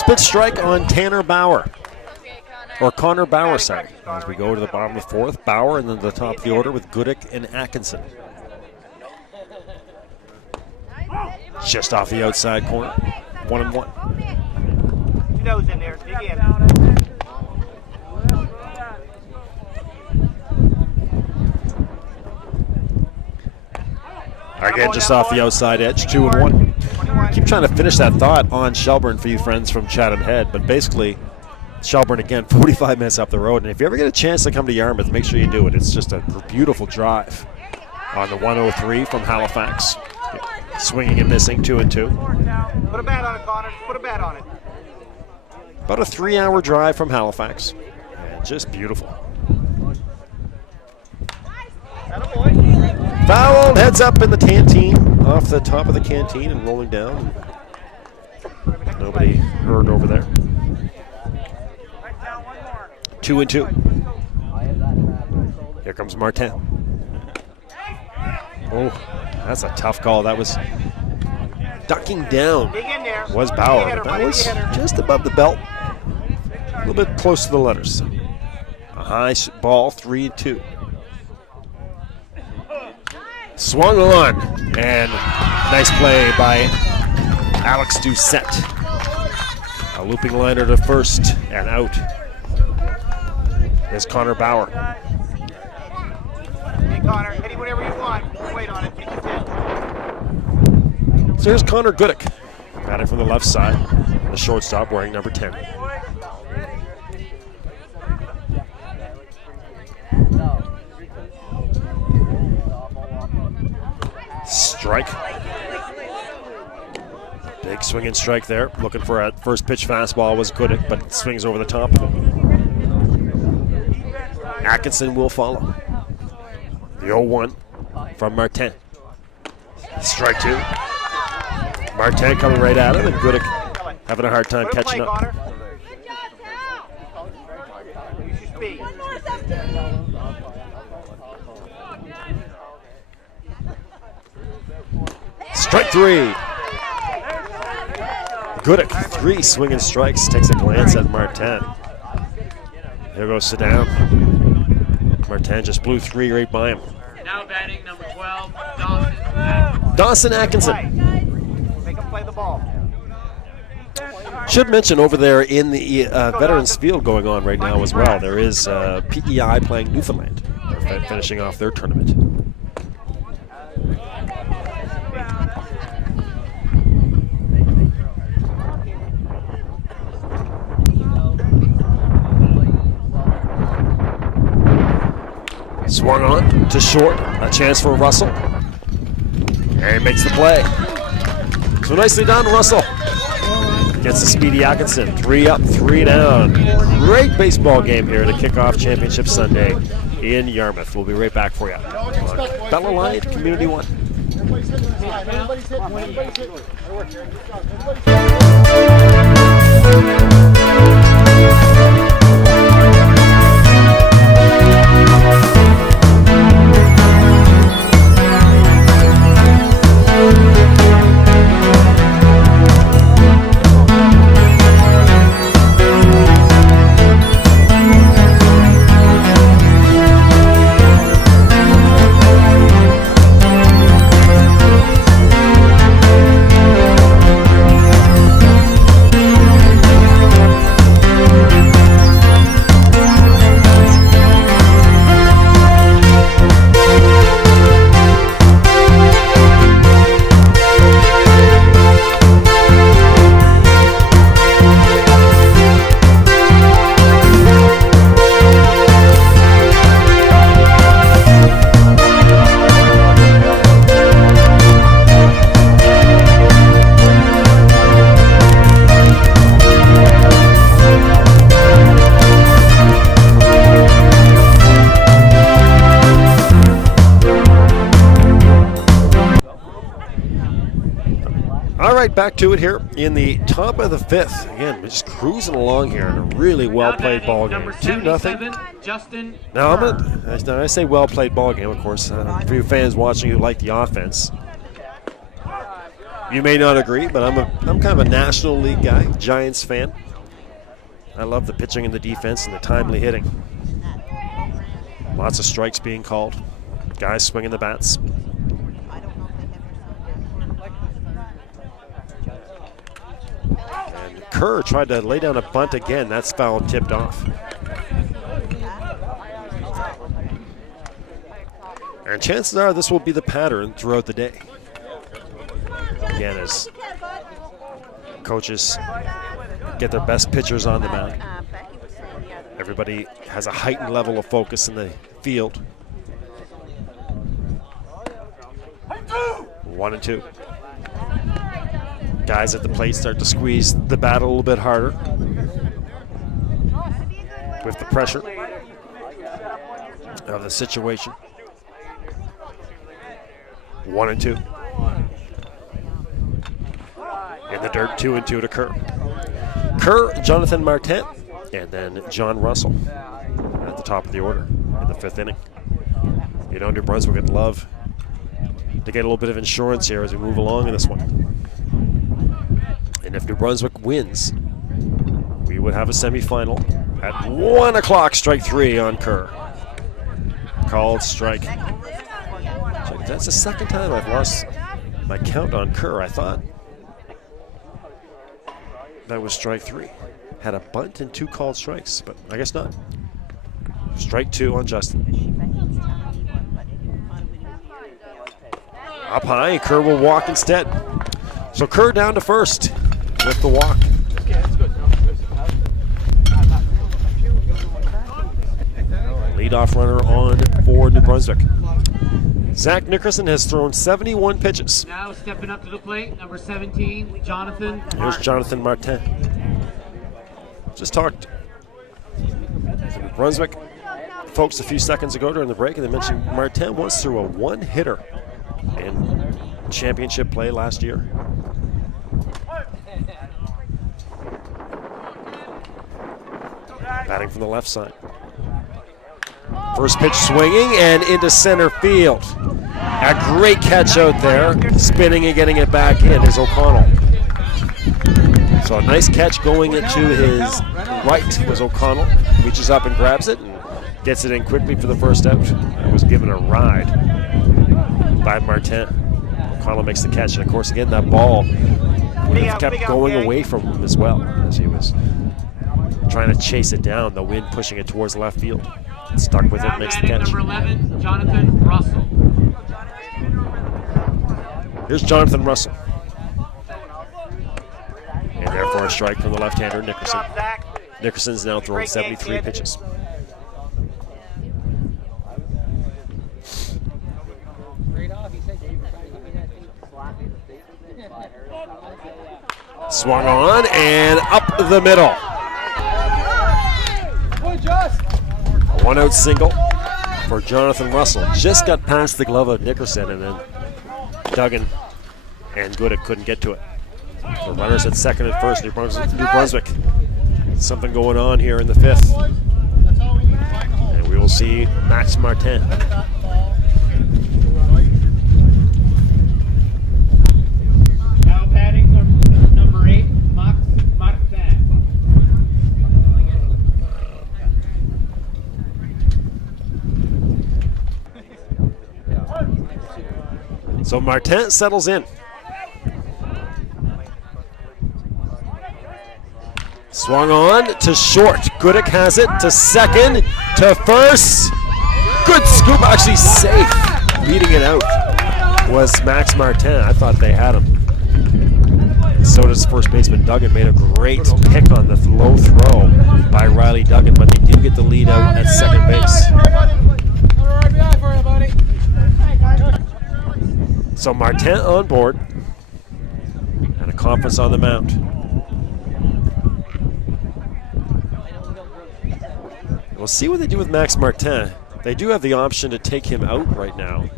First pitch strike on Tanner Bauer. Or Connor Bauer, sorry. As we go to the bottom of the fourth, Bauer, and then the top of the order with Gudick and Atkinson. Just off the outside corner. 1-1. Two nose in there. Dig in. Again, just off the outside edge, 2-1. Keep trying to finish that thought on Shelburne for you friends from Chatham Head, but basically, Shelburne again, 45 minutes up the road. And if you ever get a chance to come to Yarmouth, make sure you do it. It's just a beautiful drive on the 103 from Halifax. Swinging and missing, 2-2. Put a bat on it, Connor. Put a bat on it. About a 3-hour drive from Halifax. And just beautiful. Foul, heads up in the canteen, off the top of the canteen and rolling down. Nobody heard over there. 2-2. Here comes Martin. Oh, that's a tough call. That was ducking down. Was Bauer. But that was just above the belt. A little bit close to the letters. A high ball, 3-2. Swung on, and nice play by Alex Doucette. A looping liner to first and out is Connor Bauer. Hey, Connor, hit him whatever you want. Wait on it. So here's Connor Gudick. Batting from the left side. The shortstop wearing number 10. Strike. Big swing and strike there. Looking for a first pitch fastball was Gudick, but it swings over the top of him. Atkinson will follow. The 0-1 from Martin. Strike 2. Martin coming right at him, and Gudick having a hard time catching up. Strike 3. Gudick, 3 swinging strikes, takes a glance at Martin. Here goes sit down. Martin just blew 3 right by him. Now batting number 12, Dawson. Dawson Atkinson. Make him play the ball. Should mention over there in the Veterans Field going on right now as well, there is PEI playing Newfoundland. They're finishing off their tournament. Swung on to short, a chance for Russell. And he makes the play. So nicely done, Russell. Gets the speedy Atkinson. 3 up, 3 down. Great baseball game here to kick off Championship Sunday in Yarmouth. We'll be right back for you on Bella Light Community 1. Everybody's hitting this time. Everybody's hitting. Everybody's hitting. That'll work, Jerry. Good job. Everybody's back to it here in the top of the 5th. Again, we're just cruising along here in a really well-played ball game. 2-0. Justin. Now, I say well-played ball game, of course. For you fans watching who like the offense. You may not agree, but I'm kind of a National League guy, Giants fan. I love the pitching and the defense and the timely hitting. Lots of strikes being called. Guys swinging the bats. And Kerr tried to lay down a bunt again. That's foul tipped off. And chances are this will be the pattern throughout the day. Again, as coaches get their best pitchers on the mound, everybody has a heightened level of focus in the field. 1-2. Guys at the plate start to squeeze the bat a little bit harder with the pressure of the situation. 1-2. In the dirt, 2-2 to Kerr. Kerr, Jonathan Martin, and then John Russell at the top of the order in the 5th inning. You know, New Brunswick would love to get a little bit of insurance here as we move along in this one. And if New Brunswick wins, we would have a semifinal at 1 o'clock, strike 3 on Kerr. Called strike. That's the second time I've lost my count on Kerr. I thought that was strike 3. Had a bunt and 2 called strikes, but I guess not. Strike 2 on Justin. Up high, Kerr will walk instead. So Kerr down to first with the walk. Leadoff runner on for New Brunswick. Zach Nickerson has thrown 71 pitches. Now stepping up to the plate, number 17, Jonathan Martin. Here's Jonathan Martin. Just talked to New Brunswick folks a few seconds ago during the break, and they mentioned Martin once threw a one-hitter in championship play last year. Batting from the left side. First pitch swinging and into center field. A great catch out there. Spinning and getting it back in is O'Connell. So a nice catch going into his right was O'Connell. Reaches up and grabs it and gets it in quickly for the first out. It was given a ride by Martin. O'Connell makes the catch, and of course again that ball would have kept going away from him as well as he was trying to chase it down, the wind pushing it towards left field. Stuck with it, makes the catch. Number 11, Jonathan Russell. Here's Jonathan Russell. And therefore a strike from the left-hander, Nickerson. Nickerson's now thrown 73 pitches. Swung on and up the middle. A one-out single for Jonathan Russell. Just got past the glove of Nickerson, and then Duggan and Goodett couldn't get to it. The runners at second and first, New Brunswick. Something going on here in the 5th. And we will see Max Martin. Now batting from number 8, Max Martin. So Martin settles in. Swung on to short. Goodett has it to second, to first. Good scoop, actually safe. Beating it out was Max Martin. I thought they had him. So does first baseman Duggan. Made a great pick on the low throw by Riley Duggan, but they do get the lead out at second base. So Martin on board, and a conference on the mound. We'll see what they do with Max Martin. They do have the option to take him out right now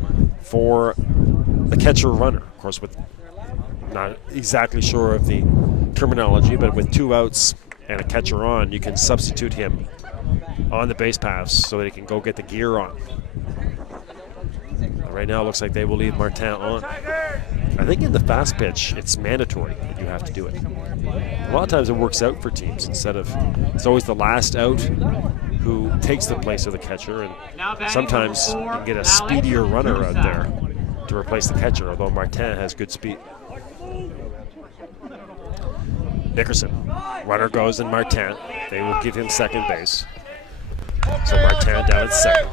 for the catcher runner. Of course, with not exactly sure of the terminology, but with 2 outs and a catcher on, you can substitute him on the base paths so that he can go get the gear on. Right now, it looks like they will leave Martin on. I think in the fast pitch, it's mandatory that you have to do it. A lot of times it works out for teams instead of, it's always the last out who takes the place of the catcher, and sometimes you can get a speedier runner out there to replace the catcher, although Martin has good speed. Nickerson, runner goes in Martin. They will give him second base. So Martin down at second.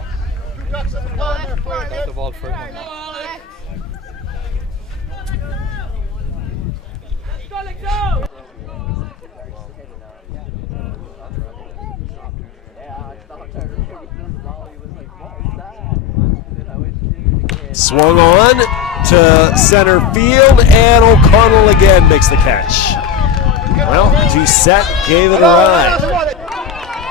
Swung on to center field, and O'Connell again makes the catch. Well, Doucette gave it a ride,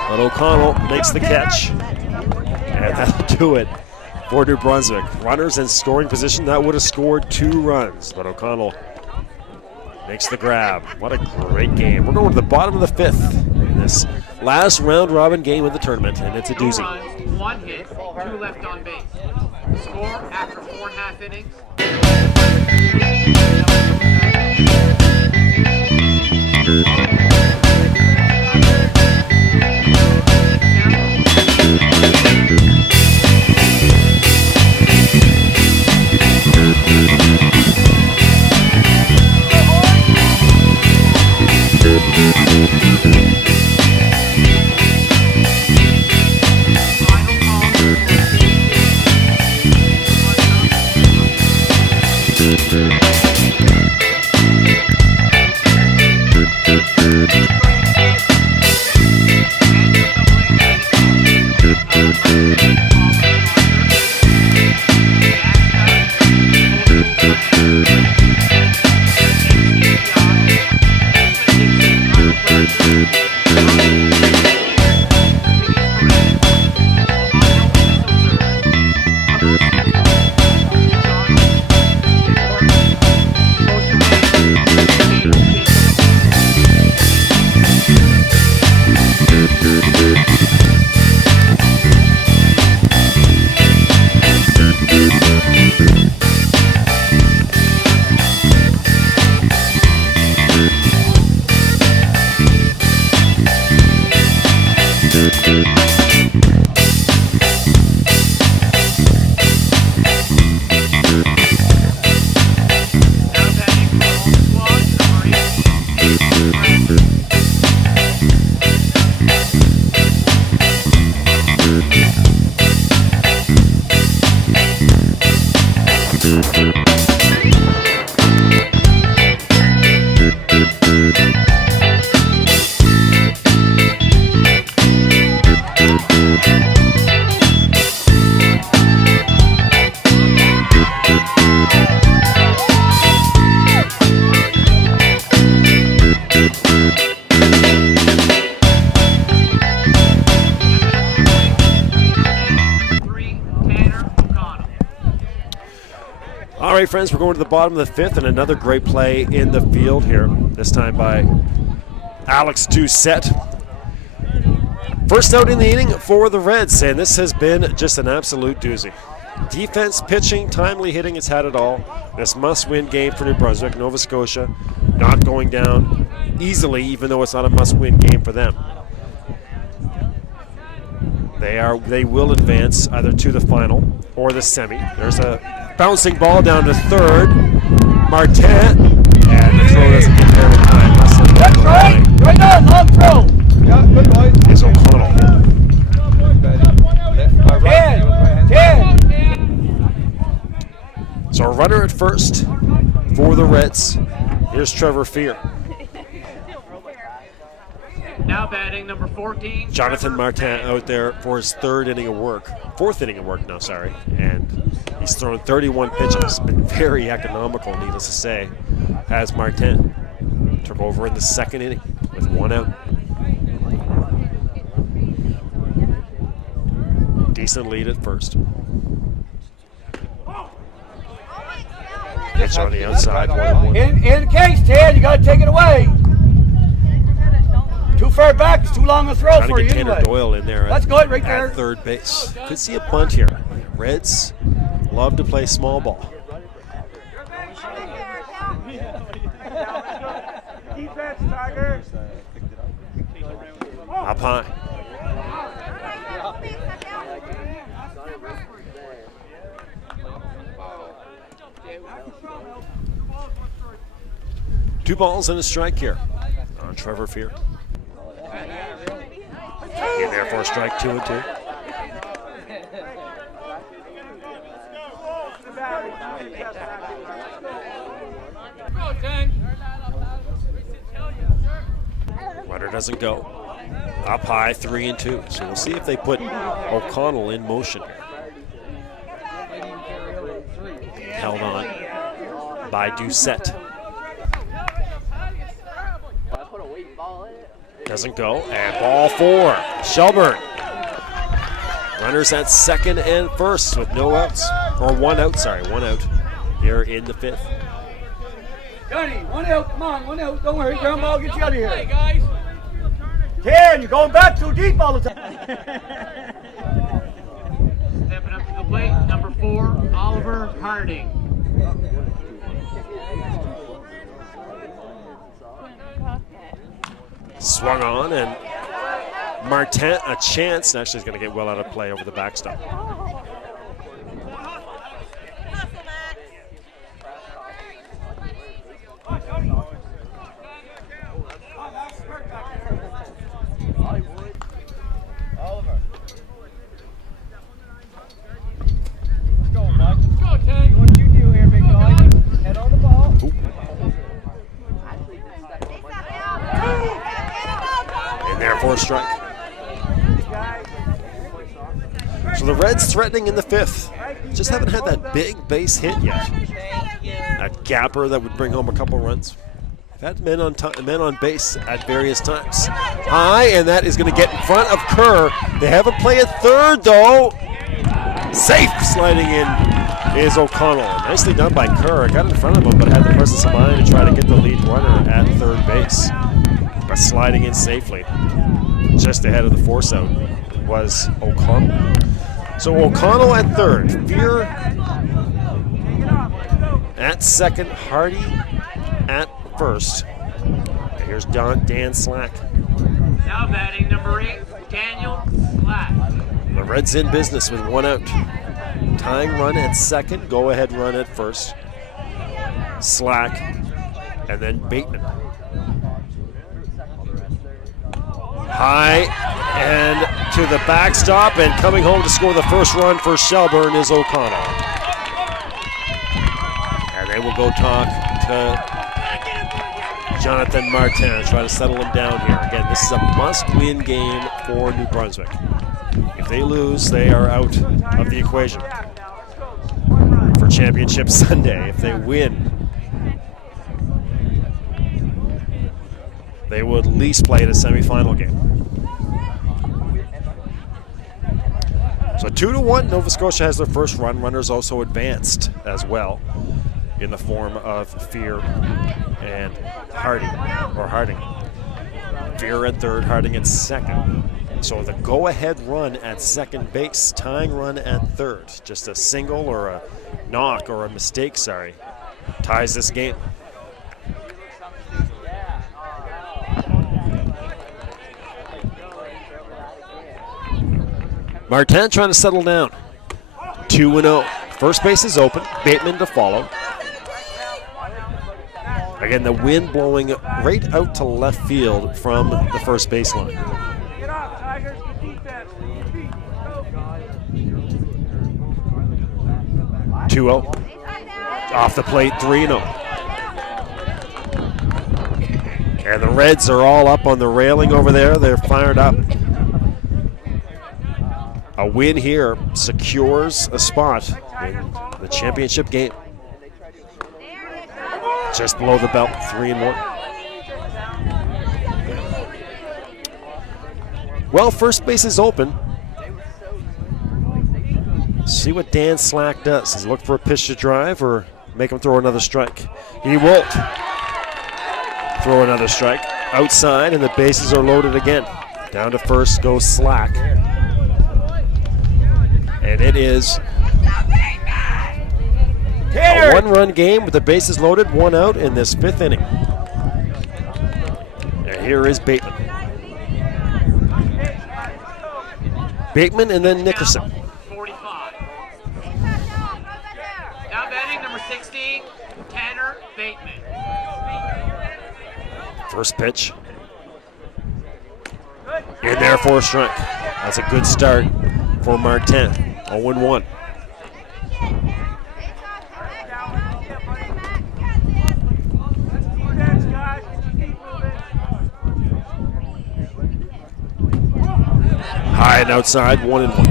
but O'Connell makes the catch, and that'll do it for New Brunswick. Runners in scoring position, that would have scored 2 runs, but O'Connell makes the grab. What a great game. We're going to the bottom of the 5th in this last round-robin game of the tournament, and it's a doozy. 2 runs, 1 hit, 2 left on base. Score after 4.5 innings. All right, friends, we're going to the bottom of the 5th, and another great play in the field here, this time by Alex Doucette. First out in the inning for the Reds, and this has been just an absolute doozy. Defense, pitching, timely hitting, it's had it all. This must-win game for New Brunswick. Nova Scotia not going down easily, even though it's not a must-win game for them. They will advance either to the final or the semi. There's a bouncing ball down to third. Martin, and the throw doesn't get there in time. That's right. Right now, long throw. Yeah, good boy. It's O'Connell. 10. So a runner at first for the Reds. Here's Trevor Fear. Now batting number 14. Jonathan Martin out there for his 4th inning of work now, sorry. And he's thrown 31 pitches. Been very economical, needless to say, as Martin took over in the 2nd inning with 1 out. Decent lead at first. Pitch on the outside, 1-1. In case, Ted, you got to take it away. Too far back, it's too long a throw Trying for to you get Tanner anyway. Doyle in there. That's good right there. At third base. Could see a bunt here. Reds love to play small ball. defense, Tiger. Up high. Two balls and a strike here on Trevor Fear. In there for a strike, 2-2. Runner doesn't go. Up high, 3-2. So we'll see if they put O'Connell in motion here. Held on by Doucette. Doesn't go, and ball 4. Shelburne. Runners at second and first with no outs. Or one out here in the 5th. Johnny, 1 out, come on, 1 out. Don't worry, ground ball, get you out of here. Hey, guys. 10, you're going back too deep all the time. Stepping up to the plate, number 4, Oliver Harding. Swung on, and Martin a chance. Actually, he's going to get well out of play over the backstop. For a strike. So the Reds threatening in the 5th. Just haven't had that big base hit yet. That gapper that would bring home a couple runs. They've had men on base at various times. High, and that is going to get in front of Kerr. They have a play at third, though. Safe sliding in is O'Connell. Nicely done by Kerr. Got in front of him, but had the presence of mind to try to get the lead runner at third base. But sliding in safely. Just ahead of the force out was O'Connell. So O'Connell at third, Fear at second, Hardy at first. And here's Dan Slack. Now batting number 8, Daniel Slack. The Reds in business with 1 out. Tying run at second, go ahead run at first. Slack, and then Bateman. High and to the backstop, and coming home to score the first run for Shelburne is O'Connell. And they will go talk to Jonathan Martin, try to settle him down here. Again, this is a must-win game for New Brunswick. If they lose, they are out of the equation for Championship Sunday. If they win, they would at least play in a semifinal game. So 2-1, Nova Scotia has their first run. Runners also advanced as well in the form of Fear and Harding. Fear at third, Harding at second. So the go-ahead run at second base, tying run at third. Just a single or a knock or a mistake, ties this game. Martin trying to settle down. 2-0. First base is open. Bateman to follow. Again, the wind blowing right out to left field from the first baseline. 2-0. Off the plate, 3-0. And the Reds are all up on the railing over there. They're fired up. A win here secures a spot in the championship game. Just below the belt, 3-1. Well, first base is open. See what Dan Slack does. Does he look for a pitch to drive or make him throw another strike? He won't throw another strike. Outside, and the bases are loaded again. Down to first goes Slack. And it is a one-run game with the bases loaded, 1 out in this 5th inning. And here is Bateman. Bateman and then Nickerson. 45. Now batting number 16, Tanner Bateman. First pitch. In there for a strike. That's a good start for Martin. 0-1. High and outside, 1-1.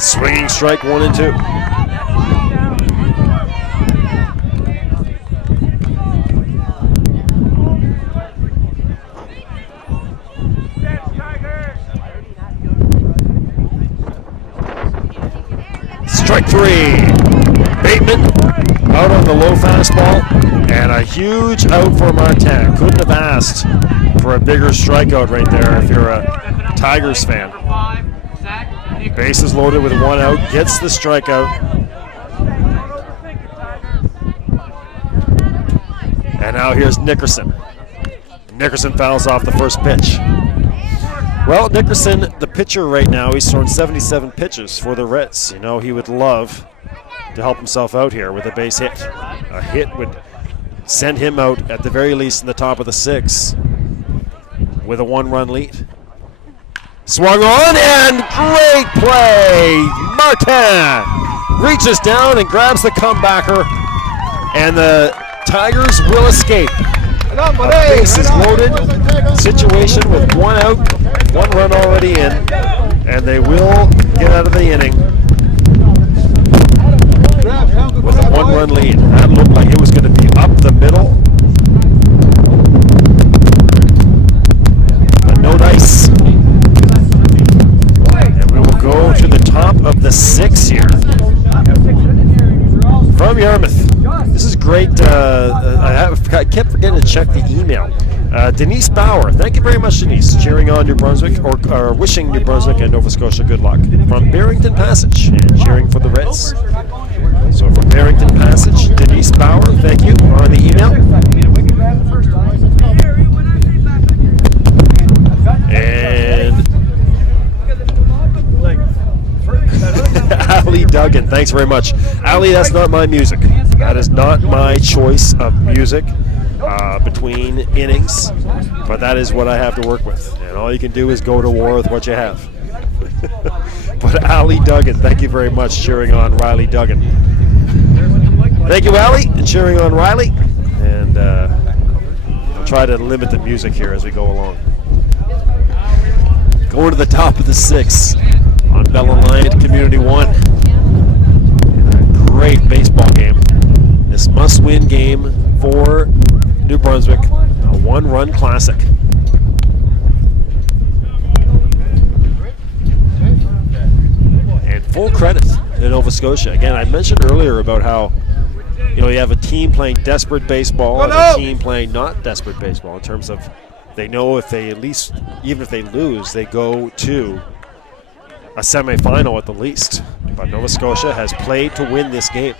Swinging strike, 1-2. Strike 3. Bateman out on the low fastball, and a huge out for Martin. Couldn't have asked for a bigger strikeout right there if you're a Tigers fan. Bases loaded with 1 out, gets the strikeout. And now here's Nickerson. Nickerson fouls off the first pitch. Well, Nickerson, the pitcher right now, he's thrown 77 pitches for the Reds. You know, he would love to help himself out here with a base hit. A hit would send him out at the very least in the top of the 6 with a 1-run lead. Swung on and great play. Martin reaches down and grabs the comebacker, and the Tigers will escape. A bases loaded situation with 1 out, 1 run already in, and they will get out of the inning with a 1-run lead. That looked like it was going to be up the middle, but no dice. And we will go to the top of the 6 here from Yarmouth. This is great. I kept forgetting to check the email. Denise Bauer, thank you very much, Denise, cheering on New Brunswick, or wishing New Brunswick and Nova Scotia good luck from Barrington Passage, and cheering for the Reds. So from Barrington Passage, Denise Bauer, thank you on the email. And Ali Duggan, thanks very much. Ali, that's not my music. That is not my choice of music between innings, but that is what I have to work with. And all you can do is go to war with what you have. But Ali Duggan, thank you very much, cheering on Riley Duggan. Thank you, Ali, and cheering on Riley. And I'll try to limit the music here as we go along. Going to the top of the 6 on Bell Alliant Community 1. Great baseball game. This must-win game for New Brunswick. A 1-run classic. And full credit to Nova Scotia. Again, I mentioned earlier about how you have a team playing desperate baseball and a team playing not desperate baseball in terms of they know if they even if they lose, they go to a semifinal at the least. But Nova Scotia has played to win this game.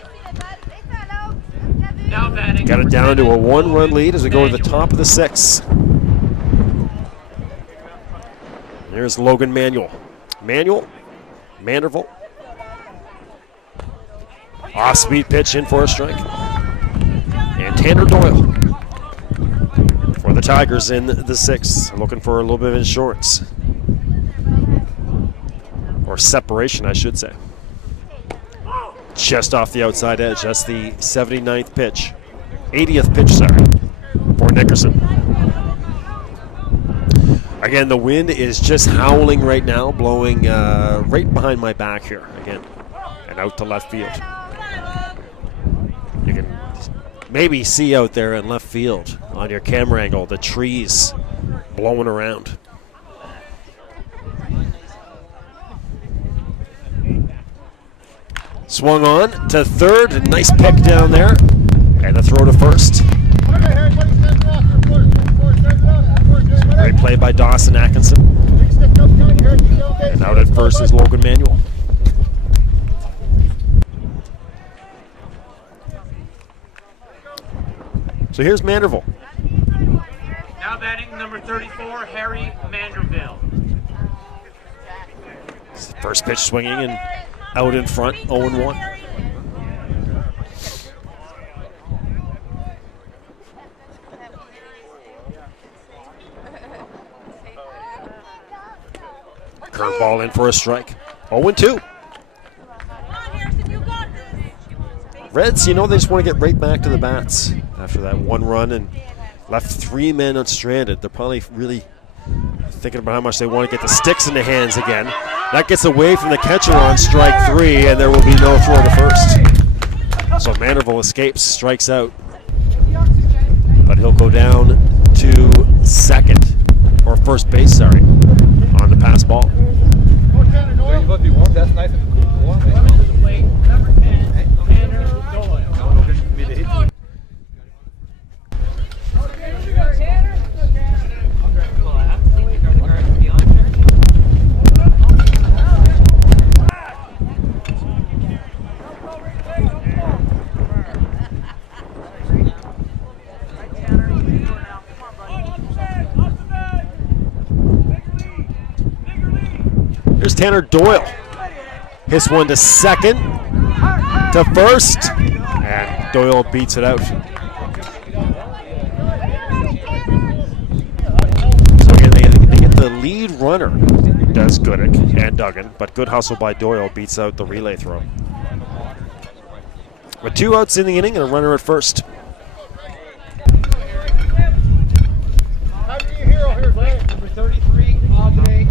Got it down to a 1-run lead as we go to the top of the 6. There's Logan Manuel. Manderville. Off-speed pitch in for a strike. And Tanner Doyle for the Tigers in the 6th. Looking for a little bit of insurance. Or separation, I should say. Just off the outside edge. That's the 79th pitch. 80th pitch, sorry, for Nickerson. Again, the wind is just howling right now, blowing right behind my back here. Again, and out to left field. You can maybe see out there in left field on your camera angle the trees blowing around. Swung on to third, nice pick down there, and a throw to first. Great play by Dawson Atkinson. And out at first is Logan Manuel. So here's Manderville. Now batting number 34, Harry Manderville. First pitch swinging and out in front, 0-1. Curveball in for a strike. 0-2. Reds, you know, they just want to get right back to the bats after that one run and left 3 men unstranded. They're probably really thinking about how much they want to get the sticks in the hands again. That gets away from the catcher on strike 3, and there will be no throw to first. So Manderville escapes, strikes out, but he'll go down to second, or first base, sorry, on the pass ball. That's nice and warm. Here's Tanner Doyle. Hits one to second, to first, and Doyle beats it out. So again, they get the lead runner, does Gooddick and Duggan, but good hustle by Doyle beats out the relay throw. With 2 outs in the inning and a runner at first. Number 33, Andre.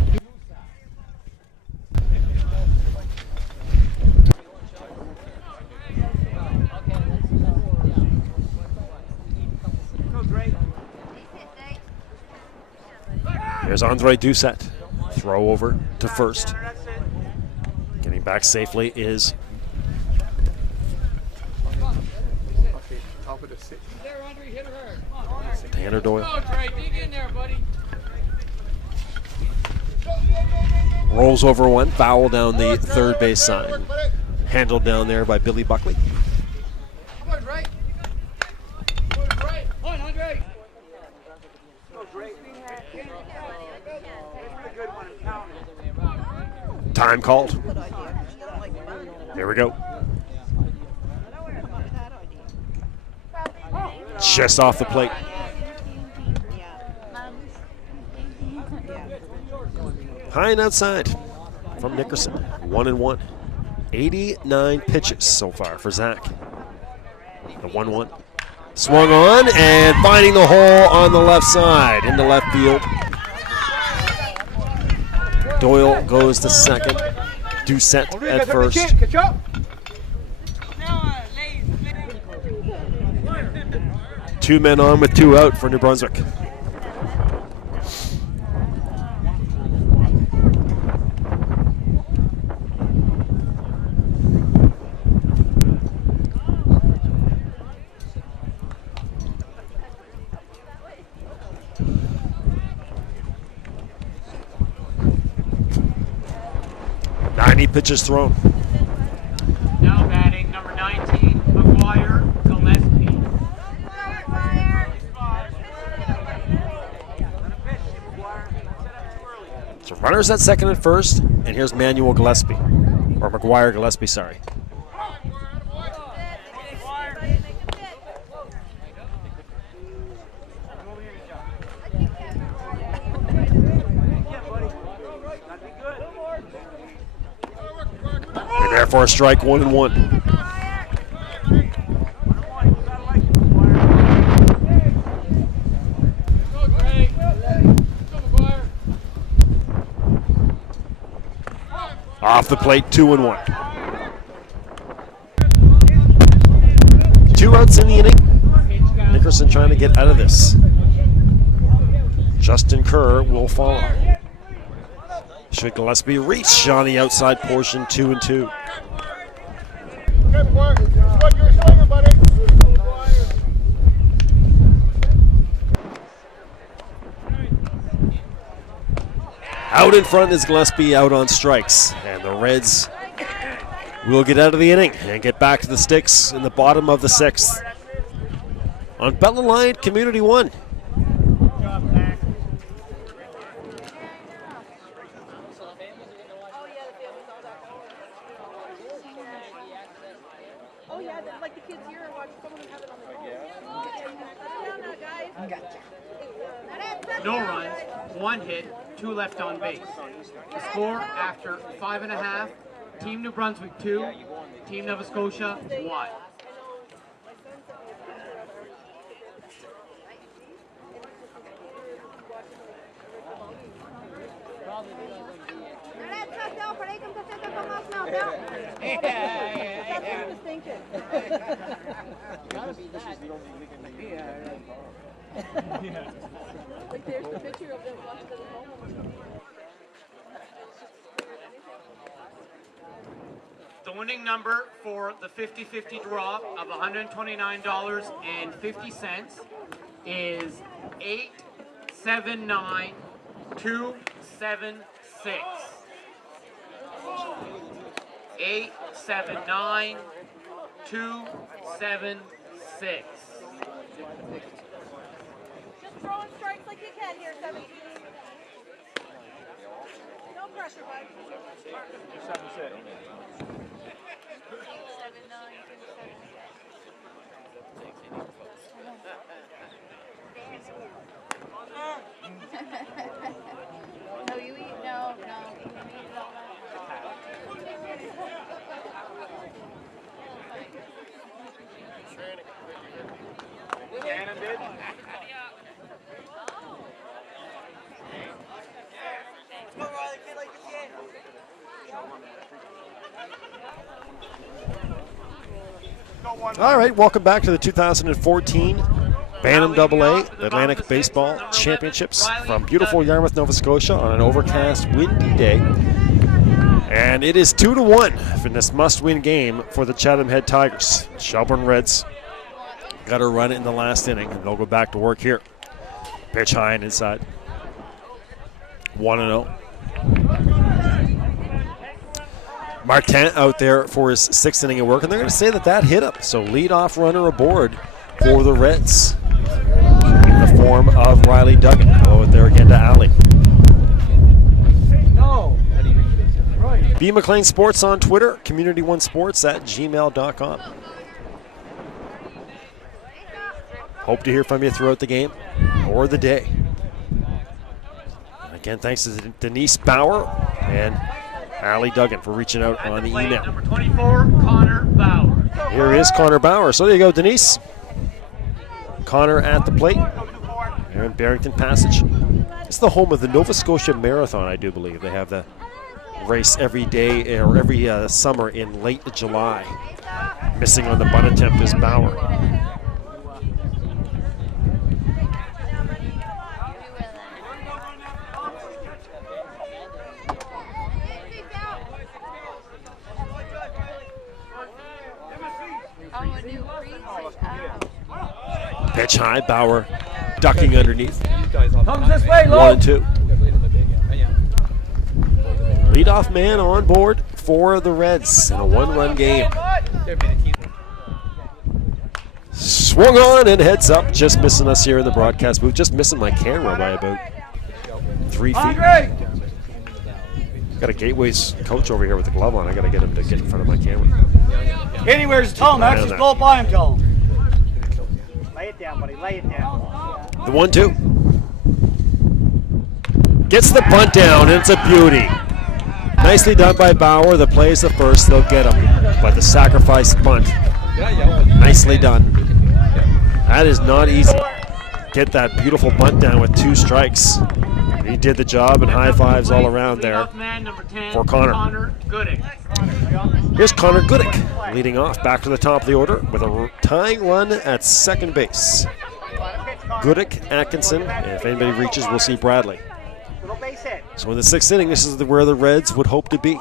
Here's Andre Doucette. Throw over to first. Getting back safely is Tanner Doyle. Rolls over one, foul down the third base side. Handled down there by Billy Buckley. Time called. Here we go. Just off the plate. High and outside from Nickerson. 1-1. 89 pitches so far for Zach. The 1-1. Swung on and finding the hole on the left side into left field. Doyle goes to second. Doucette at first. 2 men on with 2 out for New Brunswick. Pitches thrown. Now batting number 19, McGuire Gillespie. So runners at second and first, and here's Manuel Gillespie, or McGuire Gillespie, sorry. There for a strike, 1-1. Off the plate, 2-1. 2 outs in the inning. Nickerson trying to get out of this. Justin Kerr will follow. Should Gillespie reach on the outside portion, 2-2. Out in front is Gillespie out on strikes. And the Reds will get out of the inning and get back to the sticks in the bottom of the 6th. On Bella Line, Community 1. Oh yeah, like the kids here are watching. Some of them have it on their phone. No runs, 1 hit, 2 left on base. The score after 5.5, Team New Brunswick 2, Team Nova Scotia 1. Like there's the picture of them watching at home. The winning number for the 50-50 draw of $129.50 is 879276. 879276. Just throwing strikes like you can here, 17. No pressure, bud. 7-6. No, you eat. No. You eat all that. Cannon did. All right, welcome back to the 2014 Bantam AA Atlantic Baseball Championships from beautiful Yarmouth, Nova Scotia on an overcast, windy day. And it is 2-1 in this must-win game for the Chatham Head Tigers. Shelburne Reds got a run in the last inning, and they'll go back to work here. Pitch high and inside. 1-0. Martin out there for his 6th inning of work, and they're going to say that hit him. So leadoff runner aboard for the Reds in the form of Riley Duggan. Go there again to Alley. No. Right. B. McLean Sports on Twitter, community1sports@gmail.com. Hope to hear from you throughout the game or the day. And again, thanks to Denise Bauer and Allie Duggan for reaching out on the email. Number 24, Connor Bauer. Here is Connor Bauer. So there you go, Denise. Connor at the plate. Here in Barrington Passage. It's the home of the Nova Scotia Marathon, I do believe. They have the race every day or every summer in late July. Missing on the bunt attempt is Bauer. Pitch high, Bauer ducking underneath. Comes this way, Lo. 1-2. Leadoff man on board for the Reds in a 1-run game. Swung on and heads up, just missing us here in the broadcast booth. Just missing my camera by about 3 feet. Andre! Got a Gateways coach over here with the glove on. I got to get him to get in front of my camera. Anywhere's tell him, Max. Just go by him, tell him. Lay it down, buddy. Lay it down. The 1-2. Gets the bunt down, and it's a beauty. Nicely done by Bauer. The play is the first. They'll get him. But the sacrifice bunt. Nicely done. That is not easy. Get that beautiful bunt down with 2 strikes. He did the job, and high fives all around there for Connor. Here's Connor Goodick leading off back to the top of the order with a tying run at second base. Goodick, Atkinson, and if anybody reaches, we'll see Bradley. So in the 6th inning, this is where the Reds would hope to be.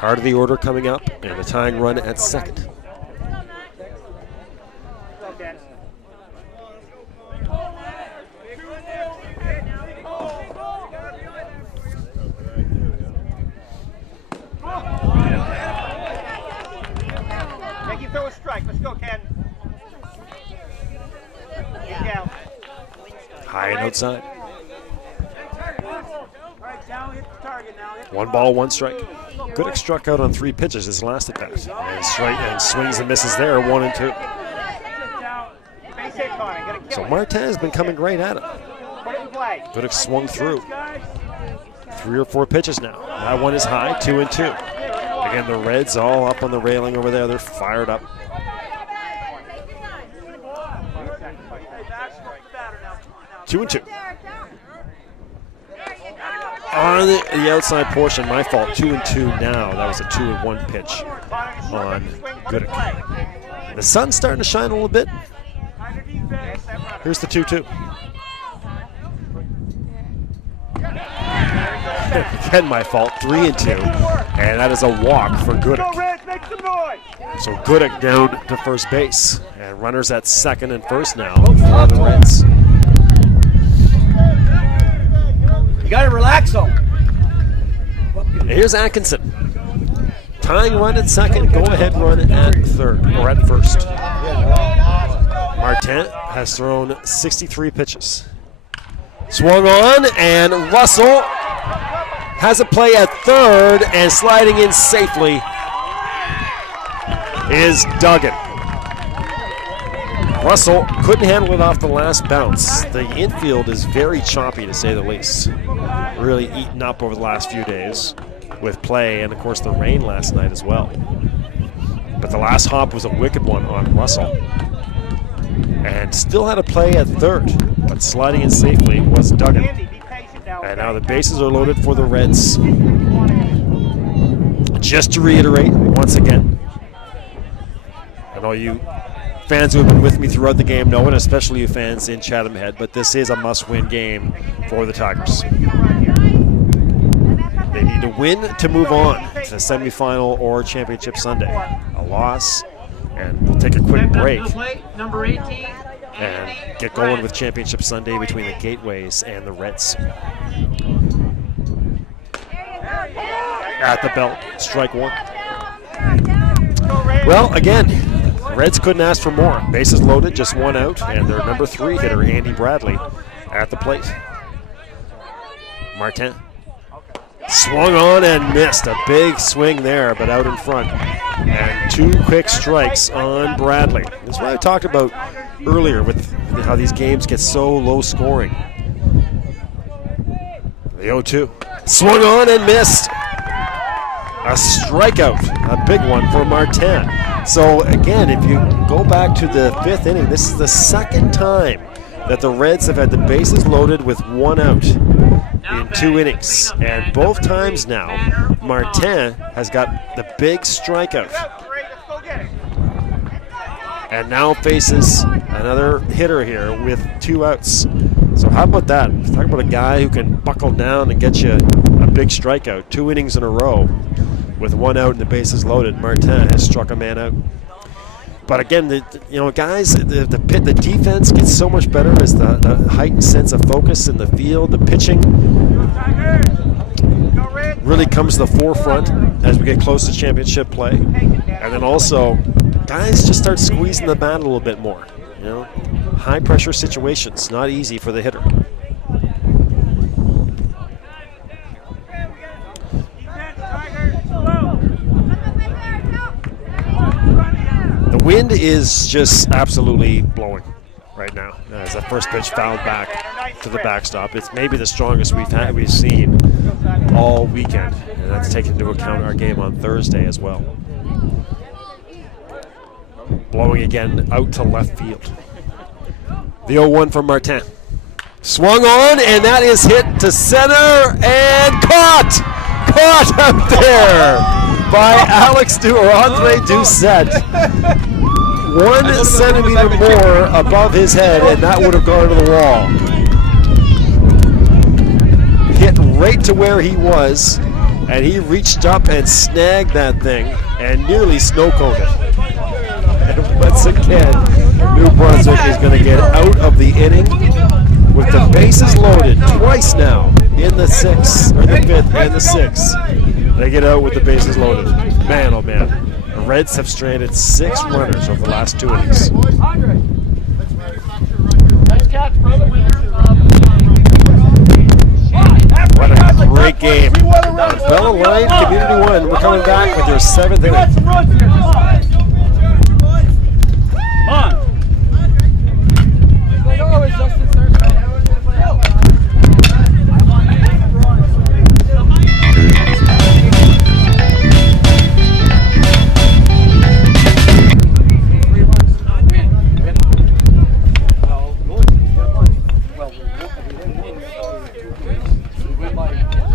Heart of the order coming up, and the tying run at second. Let's go, Ken. Yeah. High and outside. All right, down, hit the target now. Hit the 1 ball, 1 strike. Goodix struck out on 3 pitches his last at bat. And swings and misses there, 1 and 2. Base hit, Connie. Gotta kill So it. Martin has been coming great at it. Put it in play. Goodix swung through. 3 or 4 pitches now. That one is high, 2 and 2. Again, the Reds all up on the railing over there. They're fired up. 2 and 2. On the outside portion, my fault. 2 and 2 now. That was a 2 and 1 pitch on Goodix. The sun's starting to shine a little bit. Here's the 2-2. Again, my fault. 3 and 2, and that is a walk for Goodix. So Goodix down to first base, and runners at second and first now for the Reds. You got to relax them. And here's Atkinson. Tying run at second, go-ahead run at third, or at first. Martin has thrown 63 pitches. Swung on, and Russell has a play at third, and sliding in safely is Duggan. Russell couldn't handle it off the last bounce. The infield is very choppy, to say the least. Really eaten up over the last few days with play, and of course the rain last night as well. But the last hop was a wicked one on Russell. And still had a play at third, but sliding in safely was Duggan. And now the bases are loaded for the Reds. Just to reiterate, once again, I know you fans who have been with me throughout the game know it, especially you fans in Chatham Head, but this is a must-win game for the Tigers. They need to win to move on to the semifinal or championship Sunday. A loss, and we'll take a quick break Number 18. and get going with Championship Sunday between the Gateways and the Reds. At the belt, strike 1. Well, again, Reds couldn't ask for more. Bases loaded, just 1 out, and their number 3 hitter, Andy Bradley, at the plate. Martin swung on and missed. A big swing there, but out in front. And 2 quick strikes on Bradley. That's what I talked about earlier with how these games get so low scoring. The 0-2. Swung on and missed. A strikeout, a big one for Martin. So again, if you go back to the 5th inning, this is the 2nd time that the Reds have had the bases loaded with 1 out in 2 innings. And both times now, Martin has got the big strikeout. And now faces another hitter here with 2 outs. So how about that? Talk about a guy who can buckle down and get you a big strikeout. 2 innings in a row with 1 out and the bases loaded. Martin has struck a man out. But again, guys, the defense gets so much better as the heightened sense of focus in the field. The pitching really comes to the forefront as we get close to championship play. And then also, guys just start squeezing the bat a little bit more. High pressure situations, not easy for the hitter. The wind is just absolutely blowing right now as the first pitch fouled back to the backstop. It's maybe the strongest we've seen all weekend, and that's taken into account our game on Thursday as well. Blowing again out to left field. The 0-1 from Martin. Swung on, and that is hit to center and caught! Caught out there by Andre Doucette. 1 centimeter more above his head, and that would have gone to the wall. Hit right to where he was, and he reached up and snagged that thing and nearly snow-coned it. And once again, New Brunswick is going to get out of the inning with the bases loaded twice now in the 6th, or the 5th and the 6th. They get out with the bases loaded. Man, oh man. The Reds have stranded 6 runners over the last 2 innings. Andre. Nice catch, brother. What a great game. Bella Line, Community 1. We're coming back with your 7th We got inning. some runs here. Come on. Come on. Like always, Justin.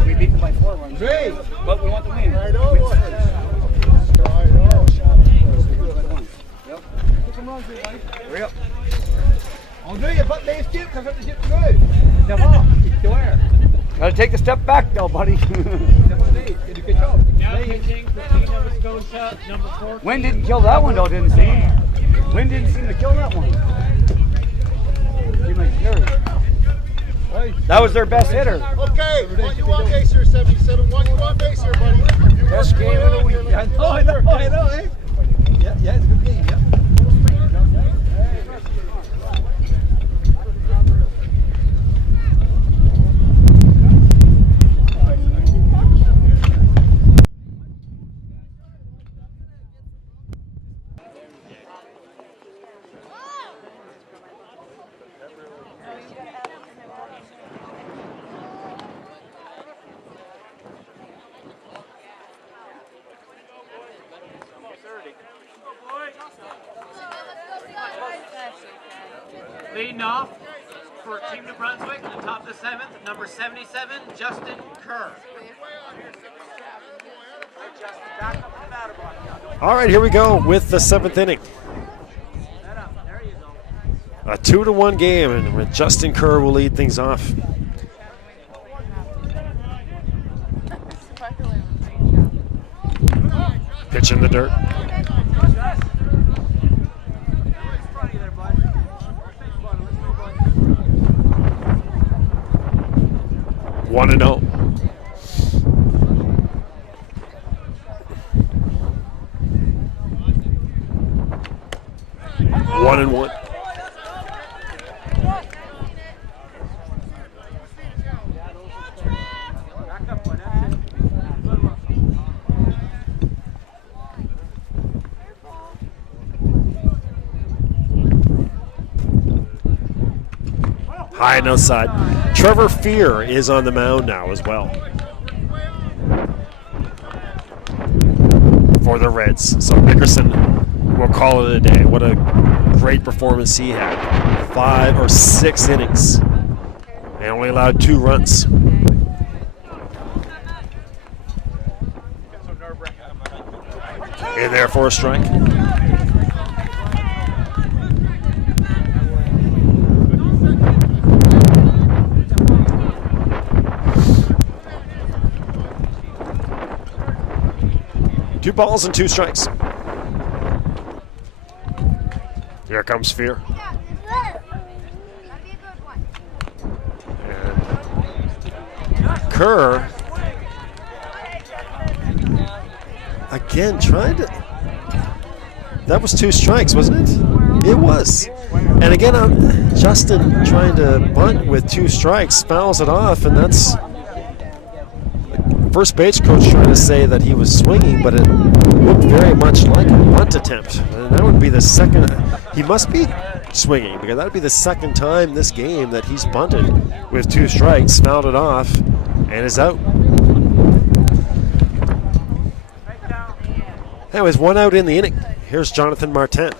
We beat them by 4 runs. But we want to win. Yep. Put some runs in, buddy. Hurry up. Andre, je vat deze keer, kan het niet terug. Daarvan, door. Gotta take a step back though, buddy. Good job. Now pitching for Team Nova Scotia, number 4. Wind didn't kill that one though, didn't seem. Wind didn't seem to kill that one. Seemed like scary. That was their best hitter. Okay, one you on base here, 77. One you on base here, buddy. Best game of the week. I know, eh? Yeah, it's a good game, yeah. Leading off for Team New Brunswick, at the top of the 7th, number 77, Justin Kerr. All right, here we go with the 7th inning. A 2-1 game, and Justin Kerr will lead things off. Pitch in the dirt. One and 0. One and 1. High and outside. Trevor Fear is on the mound now as well for the Reds. So Nickerson will call it a day. What a great performance he had. 5 or 6 innings and only allowed 2 runs. In there for a strike. Two balls and 2 strikes. Here comes Fear. And Kerr again trying to. That was 2 strikes, wasn't it? It was. And again, Justin trying to bunt with 2 strikes, fouls it off, and that's. First base coach trying to say that he was swinging, but it looked very much like a bunt attempt. And that would be the second. He must be swinging because that would be the second time this game that he's bunted with 2 strikes, fouled it off, and is out. Anyways, 1 out in the inning. Here's Jonathan Martin.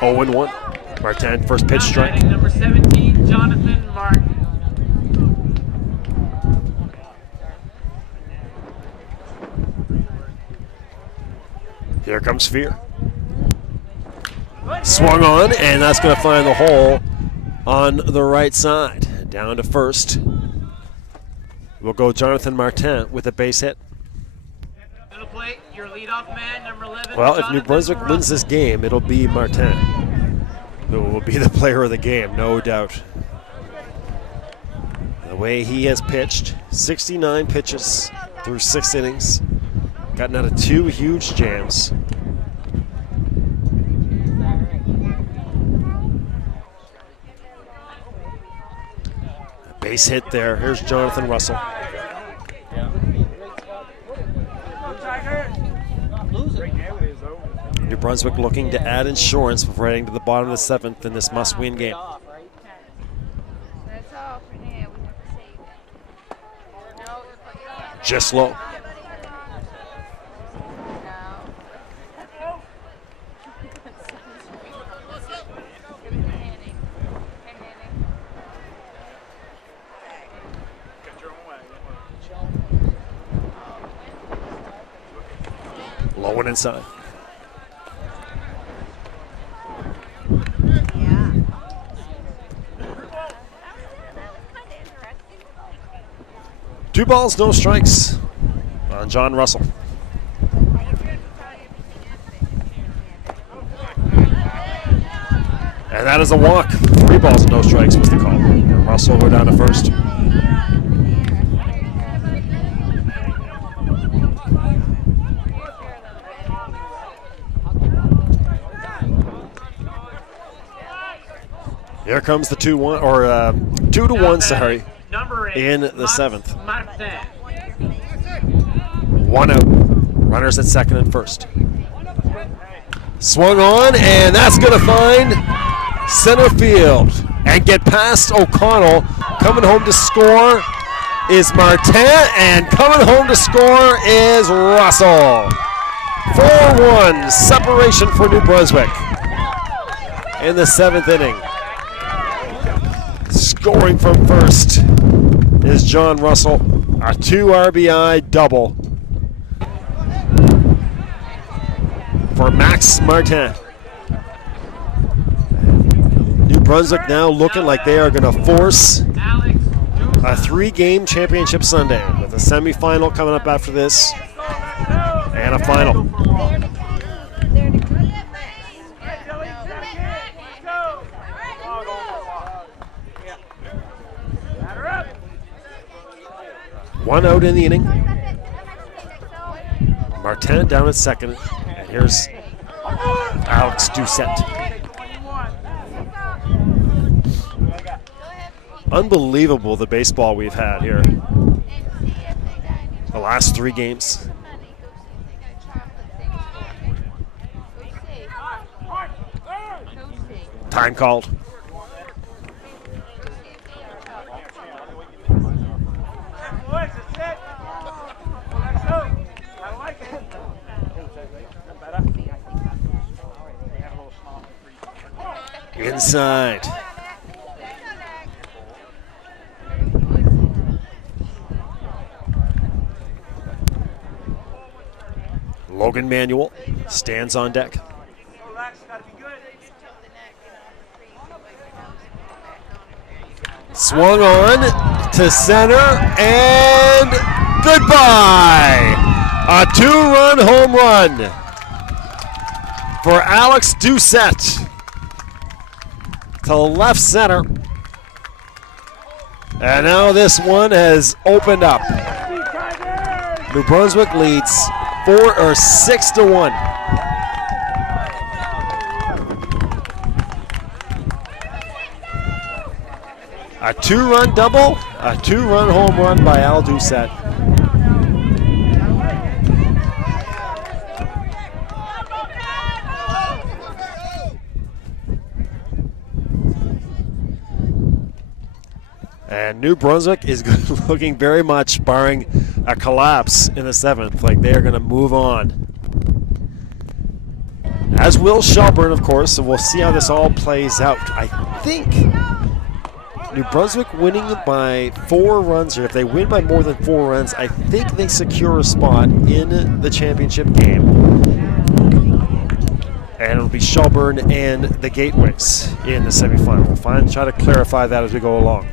0-1. Martin, first pitch strike. Number 17, Jonathan Martin. Here comes Fear. Swung on, and that's going to find the hole on the right side. Down to first. We'll go Jonathan Martin with a base hit. Plate, your leadoff man, number 11. Well, if New Brunswick wins this game, it'll be Martin who will be the player of the game, no doubt. The way he has pitched, 69 pitches through 6 innings. Gotten out of 2 huge jams. Base hit there. Here's Jonathan Russell. New Brunswick looking to add insurance before heading to the bottom of the 7th in this must-win game. That's all for now. We never save it. Just low. Low and inside. Two balls, no strikes on John Russell. And that is a walk. 3 balls and no strikes was the call. And Russell will go down to first. Here comes the 2-1 or 2-1, sorry, in the 7th. 1 out. Runners at second and first. Swung on, and that's going to find center field and get past O'Connell. Coming home to score is Martin, and coming home to score is Russell. 4-1 separation for New Brunswick in the 7th inning. Scoring from first is John Russell, a 2 RBI double for Max Martin. New Brunswick now looking like they are going to force a 3-game championship Sunday with a semifinal coming up after this and a final. One out in the inning. Martin down at second. And here's Alex Doucette. Unbelievable the baseball we've had here. The last 3 games. Time called. Inside. Logan Manuel stands on deck. Swung on to center and goodbye. A 2-run home run for Alex Doucette to left center. And now this one has opened up. New Brunswick leads 6-1. A 2-run double, a 2-run home run by Al Doucette. And New Brunswick is looking very much, barring a collapse in the 7th, like they are going to move on. As will Shelburne, of course, so we'll see how this all plays out. I think New Brunswick winning by 4 runs, or if they win by more than 4 runs, I think they secure a spot in the championship game. And it'll be Shelburne and the Gateways in the semifinal. We'll try to clarify that as we go along.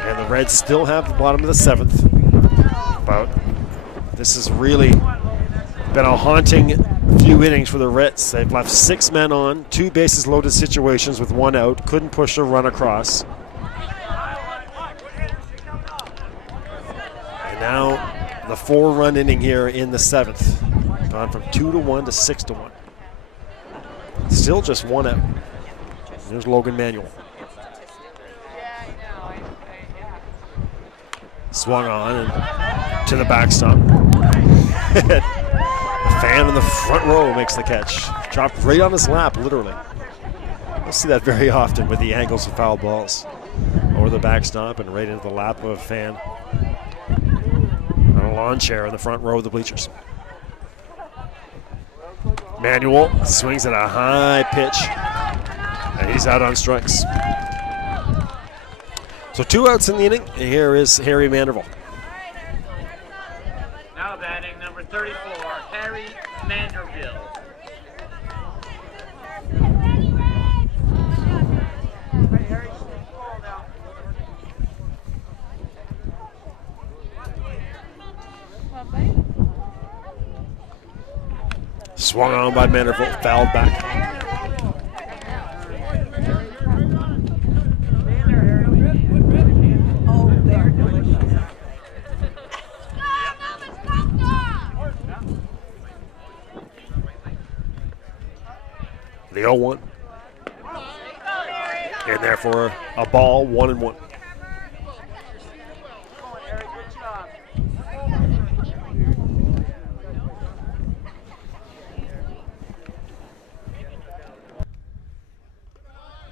And the Reds still have the bottom of the 7th. But this has really been a haunting few innings for the Reds. They've left 6 men on, 2 bases loaded situations with 1 out. Couldn't push a run across. And now the 4-run inning here in the 7th. Gone from 2-1 to 6-1. Still just 1 out. There's Logan Manuel. Swung on and to the backstop. The fan in the front row makes the catch. Dropped right on his lap, literally. We'll see that very often with the angles of foul balls. Over the backstop and right into the lap of a fan on a lawn chair in the front row of the bleachers. Manuel swings at a high pitch, and he's out on strikes. So 2 outs in the inning, and here is Harry Manderville. Now batting number 34, Harry Manderville. Swung on by Manderville, fouled back. The 0-1. In there for a ball, 1-1.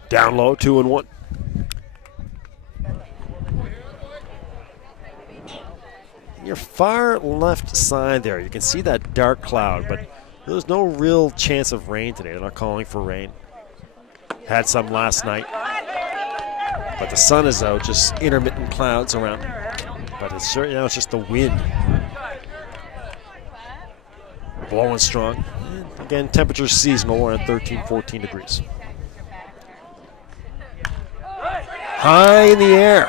Down low, 2-1. Your far left side there, you can see that dark cloud, but there's no real chance of rain today. They're not calling for rain. Had some last night, but the sun is out, just intermittent clouds around. But it's sure, it's just the wind blowing strong. And again, temperature's seasonal, we're at 13, 14 degrees. High in the air.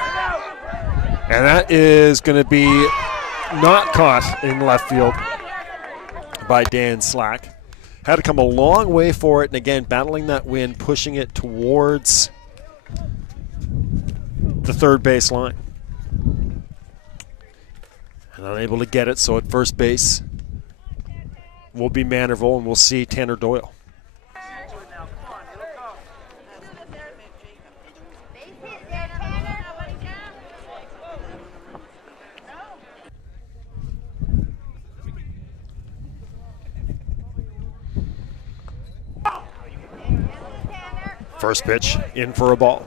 And that is going to be not caught in left field by Dan Slack. Had to come a long way for it, and again, battling that wind, pushing it towards the third base line. And unable to get it, so at first base will be Manderville, and we'll see Tanner Doyle. First pitch, in for a ball.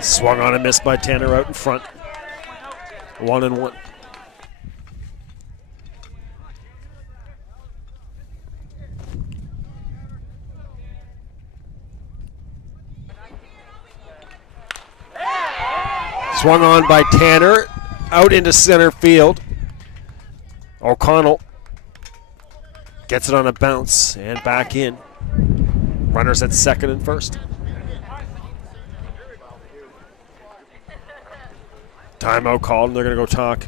Swung on and missed by Tanner out in front. 1-1. Swung on by Tanner, out into center field. O'Connell gets it on a bounce and back in. Runners at second and first. Timeout called, and they're going to go talk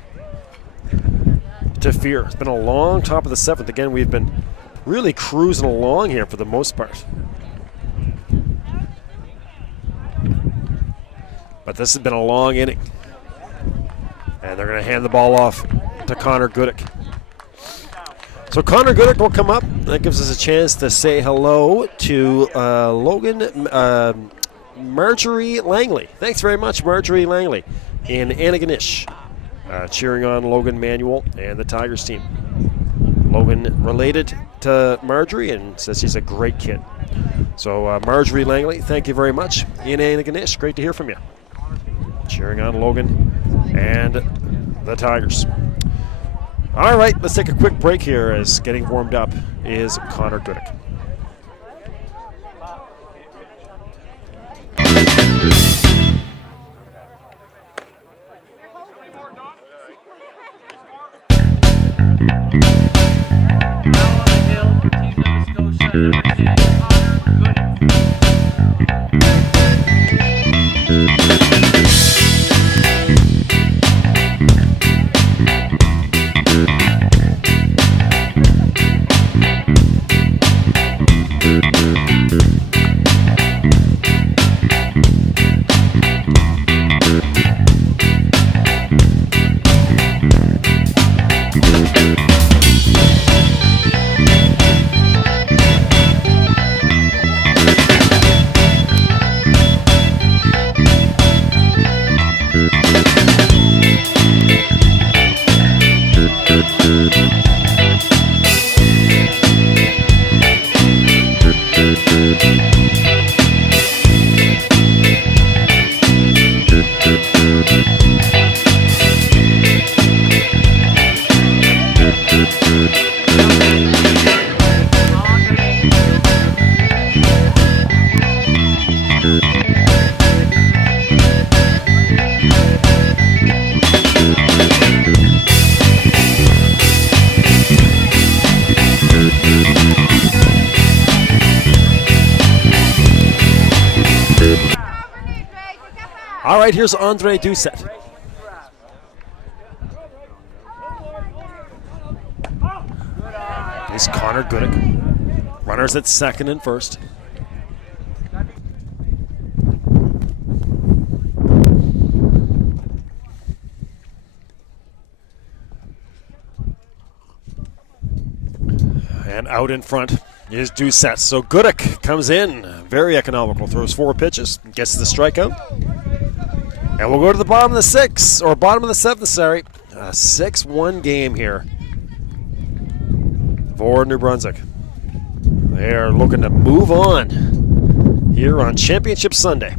to Fear. It's been a long top of the 7th. Again, we've been really cruising along here for the most part. But this has been a long inning. And they're going to hand the ball off to Connor Gooddick. So Connor Gooddick will come up. That gives us a chance to say hello to Marjorie Langley. Thanks very much, Marjorie Langley, in Antigonish, cheering on Logan Manuel and the Tigers team. Logan related to Marjorie and says he's a great kid. So Marjorie Langley, thank you very much. In Antigonish, great to hear from you. Cheering on Logan and the Tigers. All right, let's take a quick break here as getting warmed up is Connor Gooddick. All right, here's Andre Doucette. Here's Connor Goodick. Runners at second and first. And out in front is Doucette. So Goodick comes in, very economical, throws 4 pitches, gets the strikeout. And we'll go to the bottom of the 6th, or bottom of the 7th, sorry. A 6-1 game here for New Brunswick. They are looking to move on here on Championship Sunday.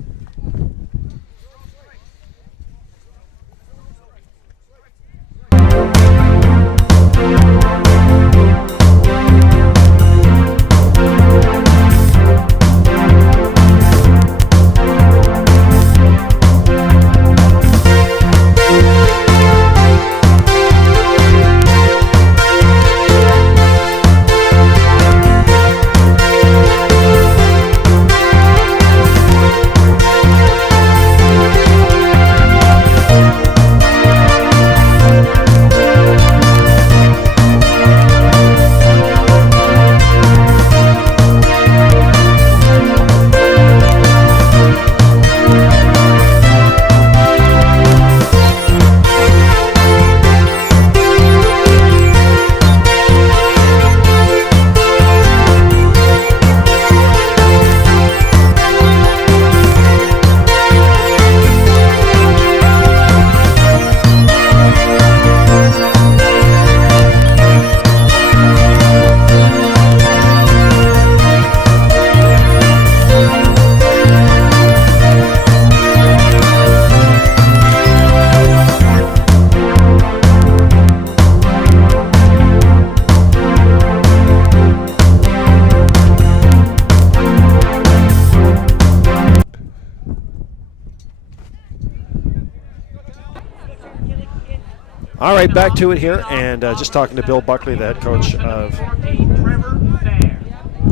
All right, back to it here, and just talking to Bill Buckley, the head coach of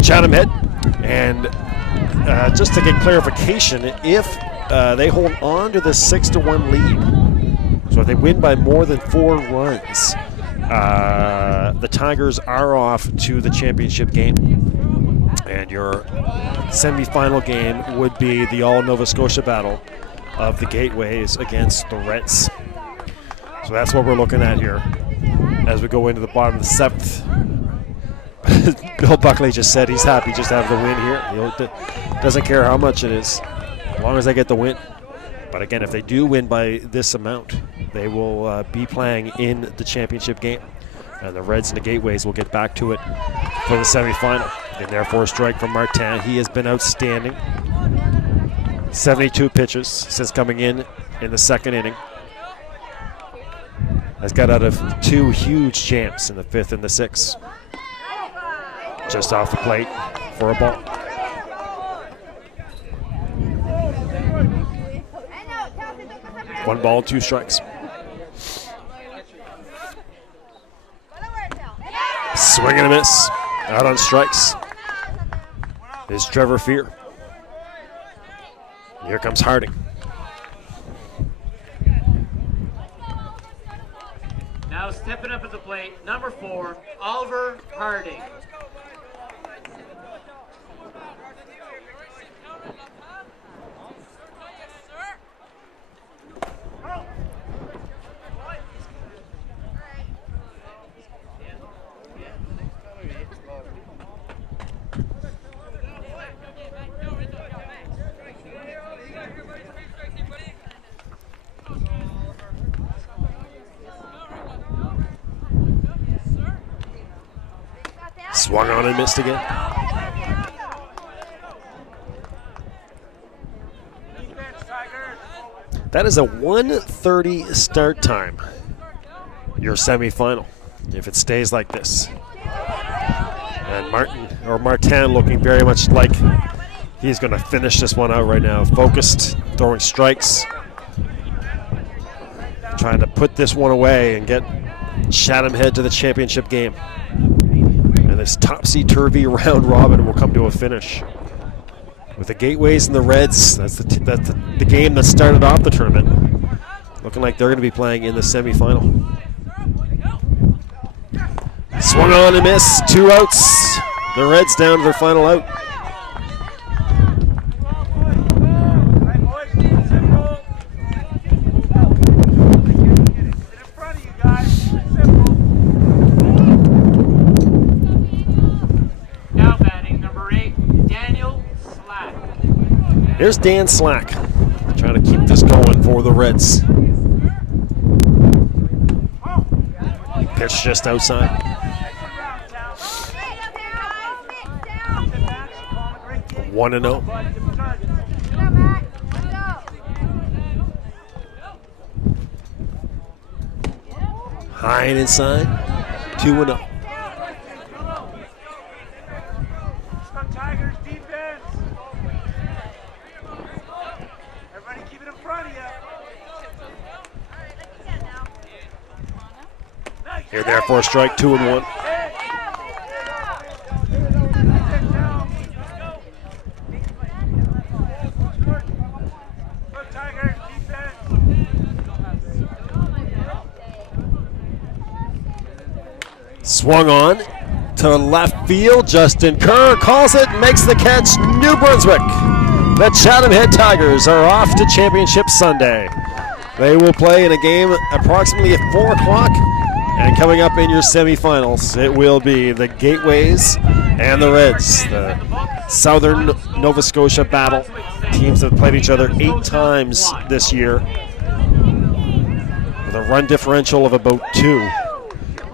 Chatham Head, and just to get clarification, if they hold on to the 6-1 lead, so if they win by more than 4 runs, the Tigers are off to the championship game, and your semifinal game would be the all-Nova Scotia battle of the Gateways against the Reds. So that's what we're looking at here as we go into the bottom of the 7th. Bill Buckley just said he's happy just to have the win here. He doesn't care how much it is, as long as they get the win. But again, if they do win by this amount, they will be playing in the championship game. And the Reds and the Gateways will get back to it for the semifinal. And therefore, a strike from Martin. He has been outstanding. 72 pitches since coming in the 2nd inning. Has got out of 2 huge champs in the 5th and the 6th. Just off the plate for a ball. One ball, 2 strikes. Swing and a miss. Out on strikes is Trevor Fear. Here comes Harding. Now stepping up at the plate, number 4, Oliver Harding. Swung on and missed again. That is a 1:30 start time. Your semifinal, if it stays like this. And Martin looking very much like he's going to finish this one out right now. Focused, throwing strikes, trying to put this one away and get Chatham Head to the championship game. And this topsy-turvy round robin will come to a finish. with the Gateways and the Reds. That's the game that started off the tournament. Looking like they're going to be playing in the semifinal. Swung on and missed. 2 outs. The Reds down to their final out. Here's Dan Slack, trying to keep this going for the Reds. Pitch just outside. One and 0. High and inside. 2 and 0. Here, there for a strike, 2 and 1. Swung on to left field. Justin Kerr calls it, makes the catch. New Brunswick. The Chatham Head Tigers are off to Championship Sunday. They will play in a game approximately at 4 o'clock. And coming up in your semifinals, it will be the Gateways and the Reds. The Southern Nova Scotia battle. Teams have played each other 8 times this year with a run differential of about 2.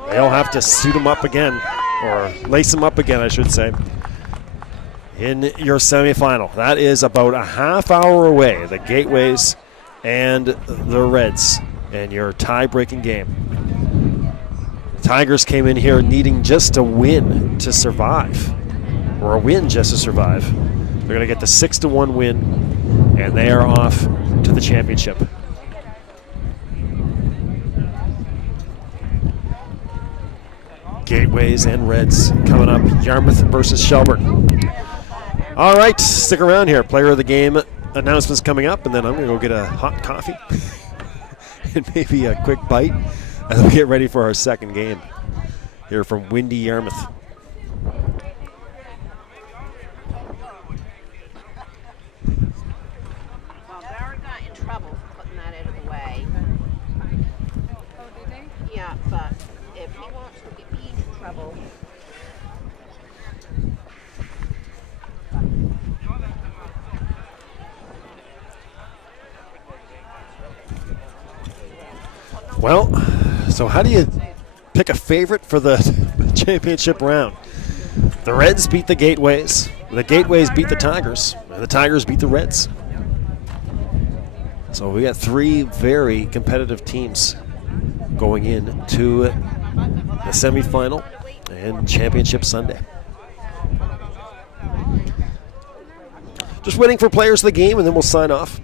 They'll have to suit them up again, or lace them up again, I should say, in your semifinal. That is about a half hour away, the Gateways and the Reds, in your tie-breaking game. Tigers came in here needing just a win to survive, or a win just to survive. They're going to get the 6-1 win, and they are off to the championship. Gateways and Reds coming up. Yarmouth versus Shelburne. All right, stick around here. Player of the game announcements coming up, and then I'm going to go get a hot coffee and maybe a quick bite as we get ready for our second game here from windy Yarmouth. Well, Darren got in trouble for putting that out of the way. Oh, did they? Yeah, but if he wants to get me into trouble, Well, so how do you pick a favorite for the championship round? The Reds beat the Gateways beat the Tigers, and the Tigers beat the Reds. So we got 3 very competitive teams going into the semifinal and Championship Sunday. Just waiting for players of the game, and then we'll sign off.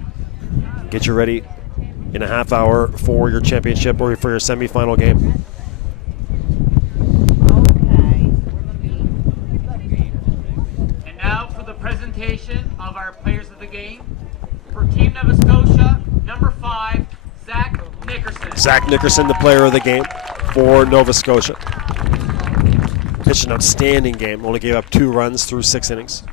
Get you ready in a half hour for your championship or for your semifinal game. And now for the presentation of our players of the game. For Team Nova Scotia, number 5, Zach Nickerson. Zach Nickerson, the player of the game for Nova Scotia. Pitched an outstanding game. Only gave up 2 runs through 6 innings.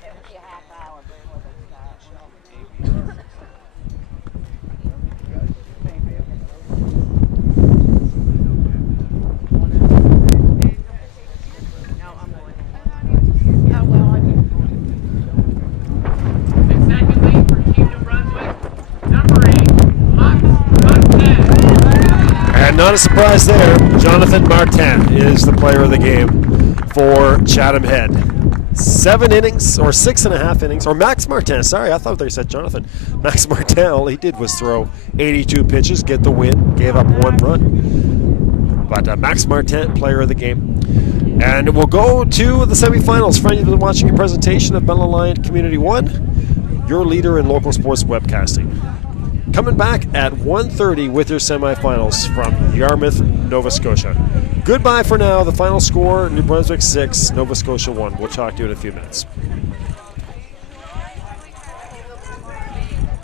Not a surprise there. Jonathan Martin is the player of the game for Chatham Head. 7 innings, or 6.5 innings, or Max Martin, sorry, I thought they said Jonathan. Max Martin, all he did was throw 82 pitches, get the win, gave up 1 run. But Max Martin, player of the game. And we'll go to the semifinals. For any of you watching a presentation of Bellaliant Community 1, your leader in local sports webcasting. Coming back at 1:30 with your semifinals from Yarmouth, Nova Scotia. Goodbye for now. The final score, New Brunswick 6, Nova Scotia 1. We'll talk to you in a few minutes.